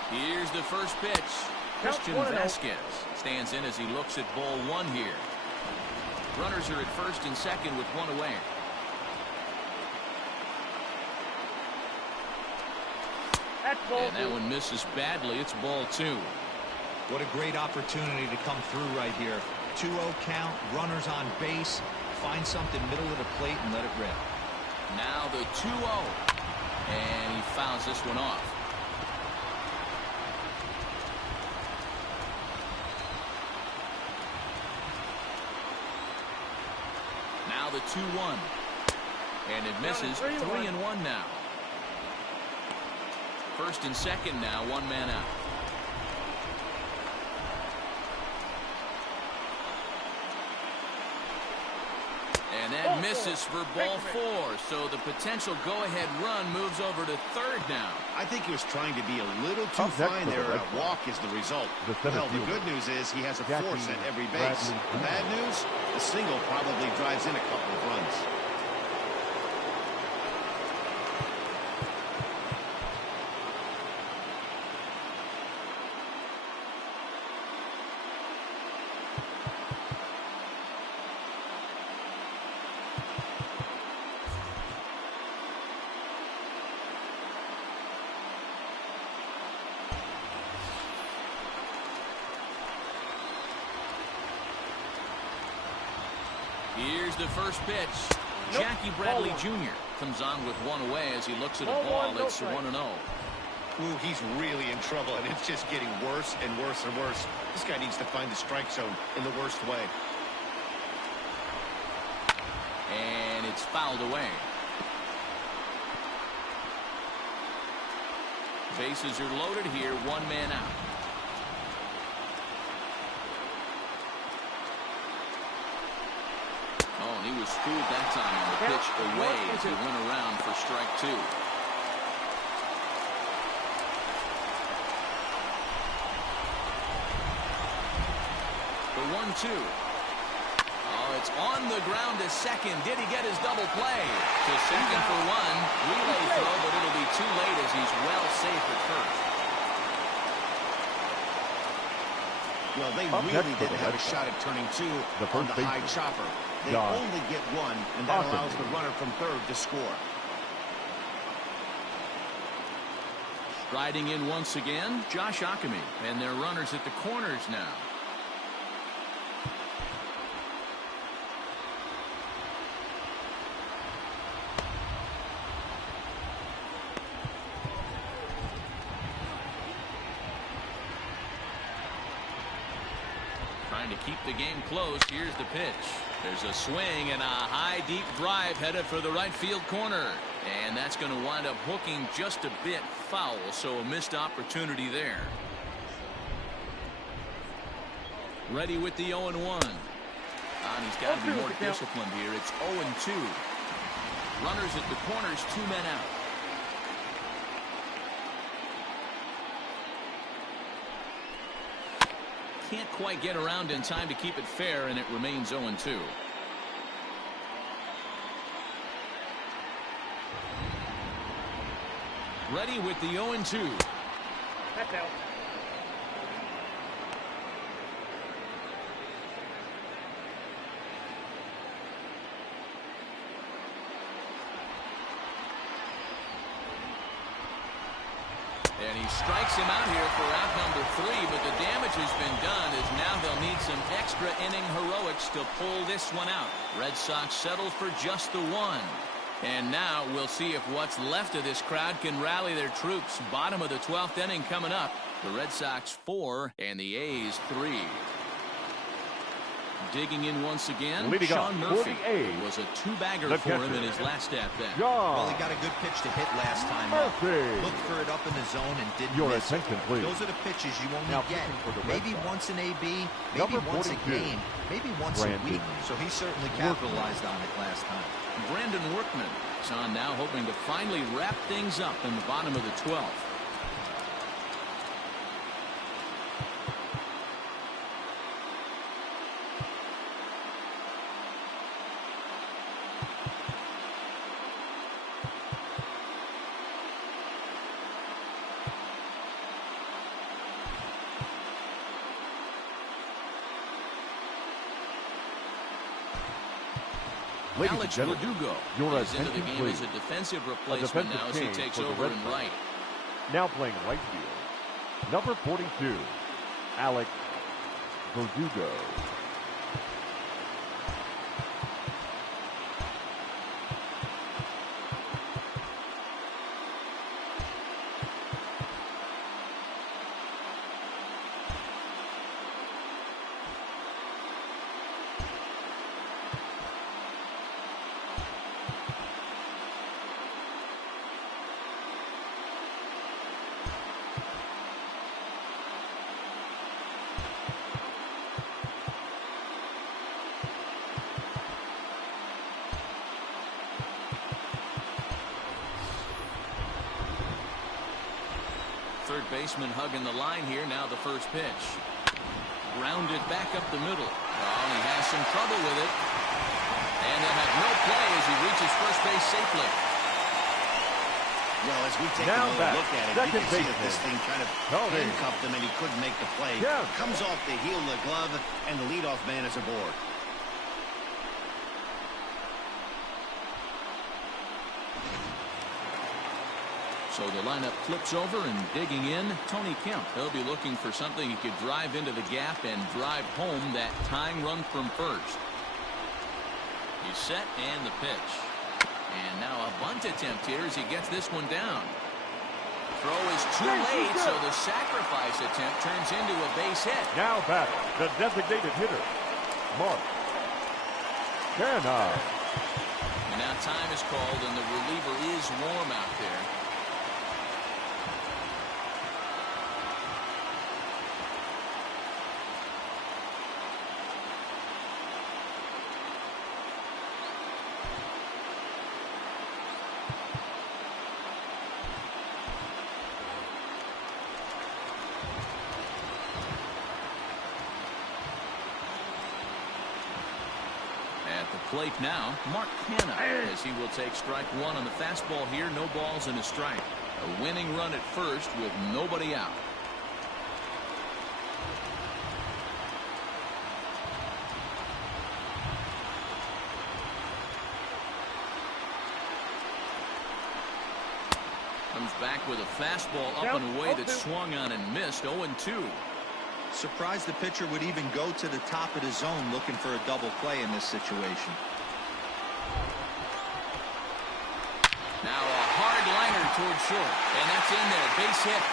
Here's the first pitch. Christian Vasquez stands in as he looks at ball 1 here. Runners are at first and second with 1 away. And that one misses badly. It's ball 2. What a great opportunity to come through right here. 2-0 count, runners on base. Find something middle of the plate and let it rip. Now the 2-0. And he fouls this one off. Now the 2-1. And it misses. 3-1 now. First and second now, 1 man out. And that misses for ball 4. So the potential go-ahead run moves over to third now. I think he was trying to be a little too fine there. A walk is the result. Well, the good news is he has a force at every base. The bad news, the single probably drives in a couple of runs. Here's the first pitch. Jackie Bradley Jr. comes on with 1 away as he looks at a ball. It's 1-0. Ooh, he's really in trouble, and it's just getting worse and worse and worse. This guy needs to find the strike zone in the worst way. And it's fouled away. Bases are loaded here. 1 man out. Oh, and he was fooled that time on the pitch away as he went around for strike 2. The 1-2. Oh, it's on the ground to second. Did he get his double play? To second for 1. Relay throw, but it'll be too late as he's well safe at first. Well, they really didn't have a shot at turning two on the high chopper. They only get one, and that allows the runner from third to score. Riding in once again, Josh Ockamy, and their runners at the corners now. Trying to keep the game close. Here's the pitch. There's a swing and a high, deep drive headed for the right field corner. And that's going to wind up hooking just a bit foul, so a missed opportunity there. Ready with the 0-1. And he's got to be more disciplined here. It's 0-2. Runners at the corners, 2 men out. Can't quite get around in time to keep it fair, and it remains 0-2. Ready with the 0-2. That's out. And he strikes him out here for out number 3, but the damage has been done as now they'll need some extra inning heroics to pull this one out. Red Sox settle for just the 1. And now we'll see if what's left of this crowd can rally their troops. Bottom of the 12th inning coming up. The Red Sox 4 and the A's 3. Digging in once again, Sean Murphy was a 2-bagger for him in his last at-bat. Well, he got a good pitch to hit last time up. Looked for it up in the zone and didn't miss it. Those are the pitches you only get. Maybe once an AB, maybe once a game, maybe once a week. So he certainly capitalized on it last time. Brandon Workman is on now, hoping to finally wrap things up in the bottom of the 12th. Alex Verdugo is into the game as a defensive replacement now as he takes over in right. Now playing right field, number 42, Alex Verdugo. Third baseman hugging the line here. Now the first pitch. Grounded back up the middle. Oh, he has some trouble with it. And they'll have no play as he reaches first base safely. Well, as we take a look at it, you can see that this thing kind of handcuffed him and he couldn't make the play. Comes off the heel of the glove, and the leadoff man is aboard. So the lineup flips over, and digging in, Tony Kemp. He'll be looking for something he could drive into the gap and drive home that tying run from first. He's set, and the pitch. And now a bunt attempt here as he gets this one down. Throw is too late, so the sacrifice attempt turns into a base hit. Now batter, the designated hitter, Mark Canha. And now time is called, and the reliever is warm out there. Plate now, Mark Canha, as he will take strike 1 on the fastball here. No balls and a strike. A winning run at first with nobody out. Comes back with a fastball up and away that swung on and missed. 0-2. Surprised the pitcher would even go to the top of the zone looking for a double play in this situation. Now a hard liner towards short, and that's in there. Base hit.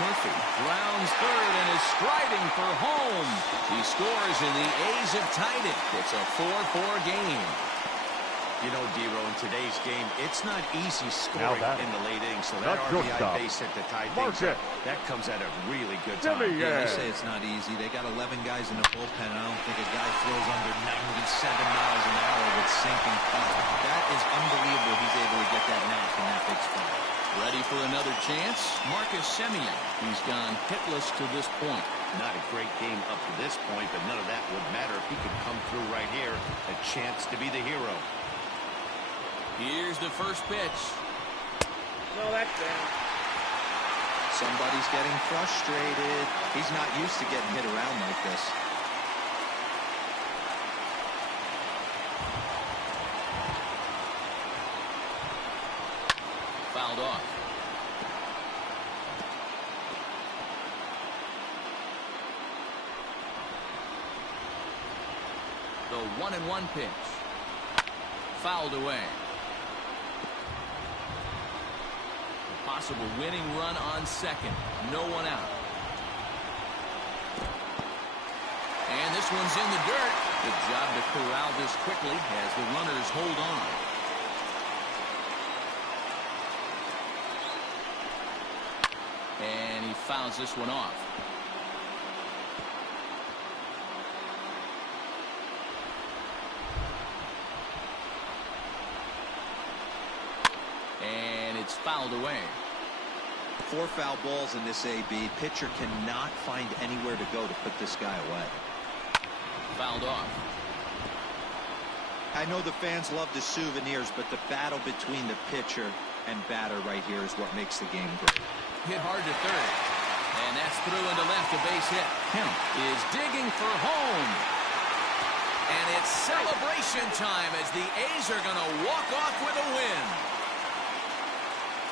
Murphy rounds third and is striding for home. He scores, and the A's have tied it. It's a 4-4 game. You know, D-Row, in today's game, it's not easy scoring in the late innings, so that RBI base hit to tie things up, that comes at a really good time. Yeah, you say it's not easy. They got 11 guys in the bullpen. I don't think a guy throws under 97 miles an hour with sinking power. That is unbelievable he's able to get that knock from that big spot. Ready for another chance? Marcus Semien. He's gone hitless to this point. Not a great game up to this point, but none of that would matter if he could come through right here. A chance to be the hero. Here's the first pitch. No, that's down. Somebody's getting frustrated. He's not used to getting hit around like this. Fouled off. The 1-1 pitch. Fouled away. Possible winning run on second. No one out. And this one's in the dirt. Good job to corral this quickly as the runners hold on. And he fouls this one off. And it's fouled away. 4 foul balls in this AB. Pitcher cannot find anywhere to go to put this guy away. Fouled off. I know the fans love the souvenirs, but the battle between the pitcher and batter right here is what makes the game great. Hit hard to third. And that's through into left. A base hit. Kemp is digging for home. And it's celebration time as the A's are going to walk off with a win.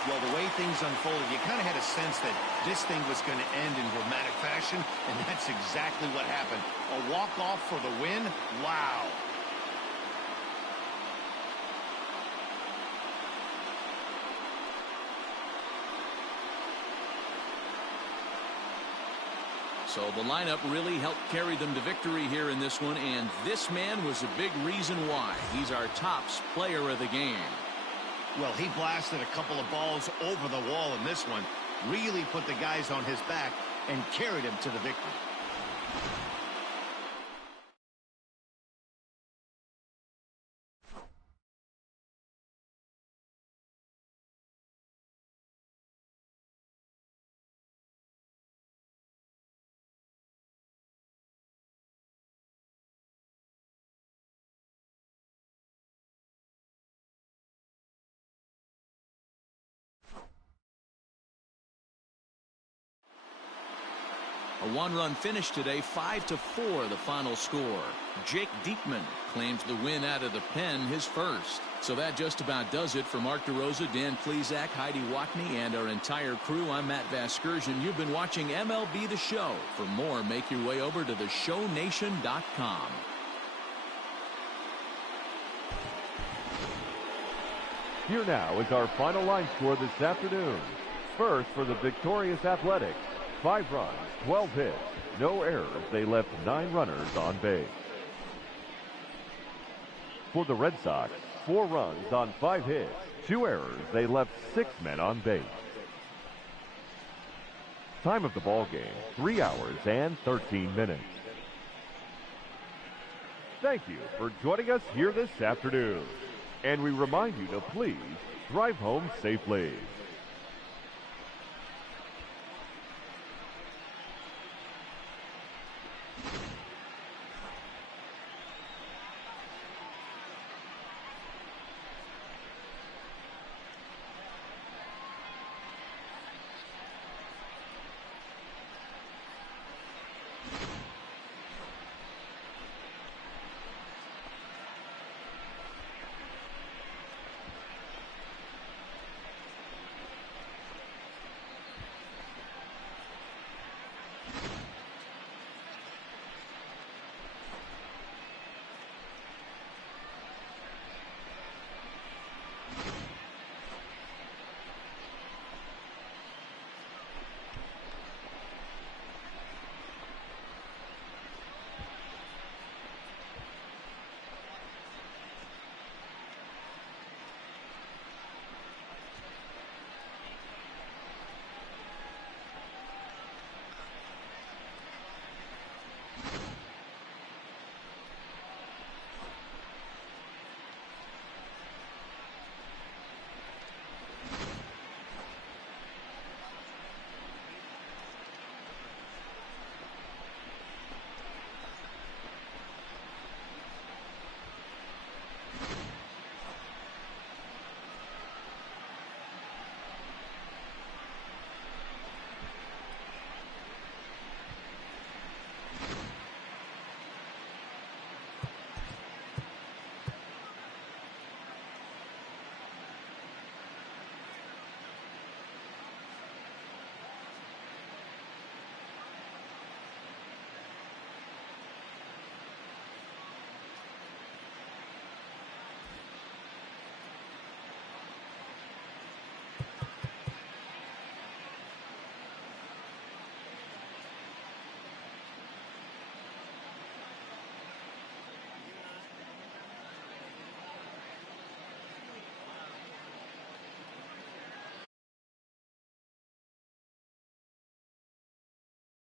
Well, the way things unfolded, you kind of had a sense that this thing was going to end in dramatic fashion, and that's exactly what happened. A walk-off for the win? Wow. So the lineup really helped carry them to victory here in this one, and this man was a big reason why. He's our top player of the game. Well, he blasted a couple of balls over the wall in this one, really put the guys on his back and carried him to the victory. A one-run finish today, 5-4 the final score. Jake Diekman claims the win out of the pen, his first. So that just about does it for Mark DeRosa, Dan Plesac, Heidi Watney, and our entire crew. I'm Matt Vasgersian. You've been watching MLB The Show. For more, make your way over to theshownation.com. Here now is our final line score this afternoon. First, for the victorious Athletics, 5 runs, 12 hits, no errors. They left 9 runners on base. For the Red Sox, 4 runs on 5 hits, 2 errors. They left 6 men on base. Time of the ball game, 3 hours and 13 minutes. Thank you for joining us here this afternoon. And we remind you to please drive home safely.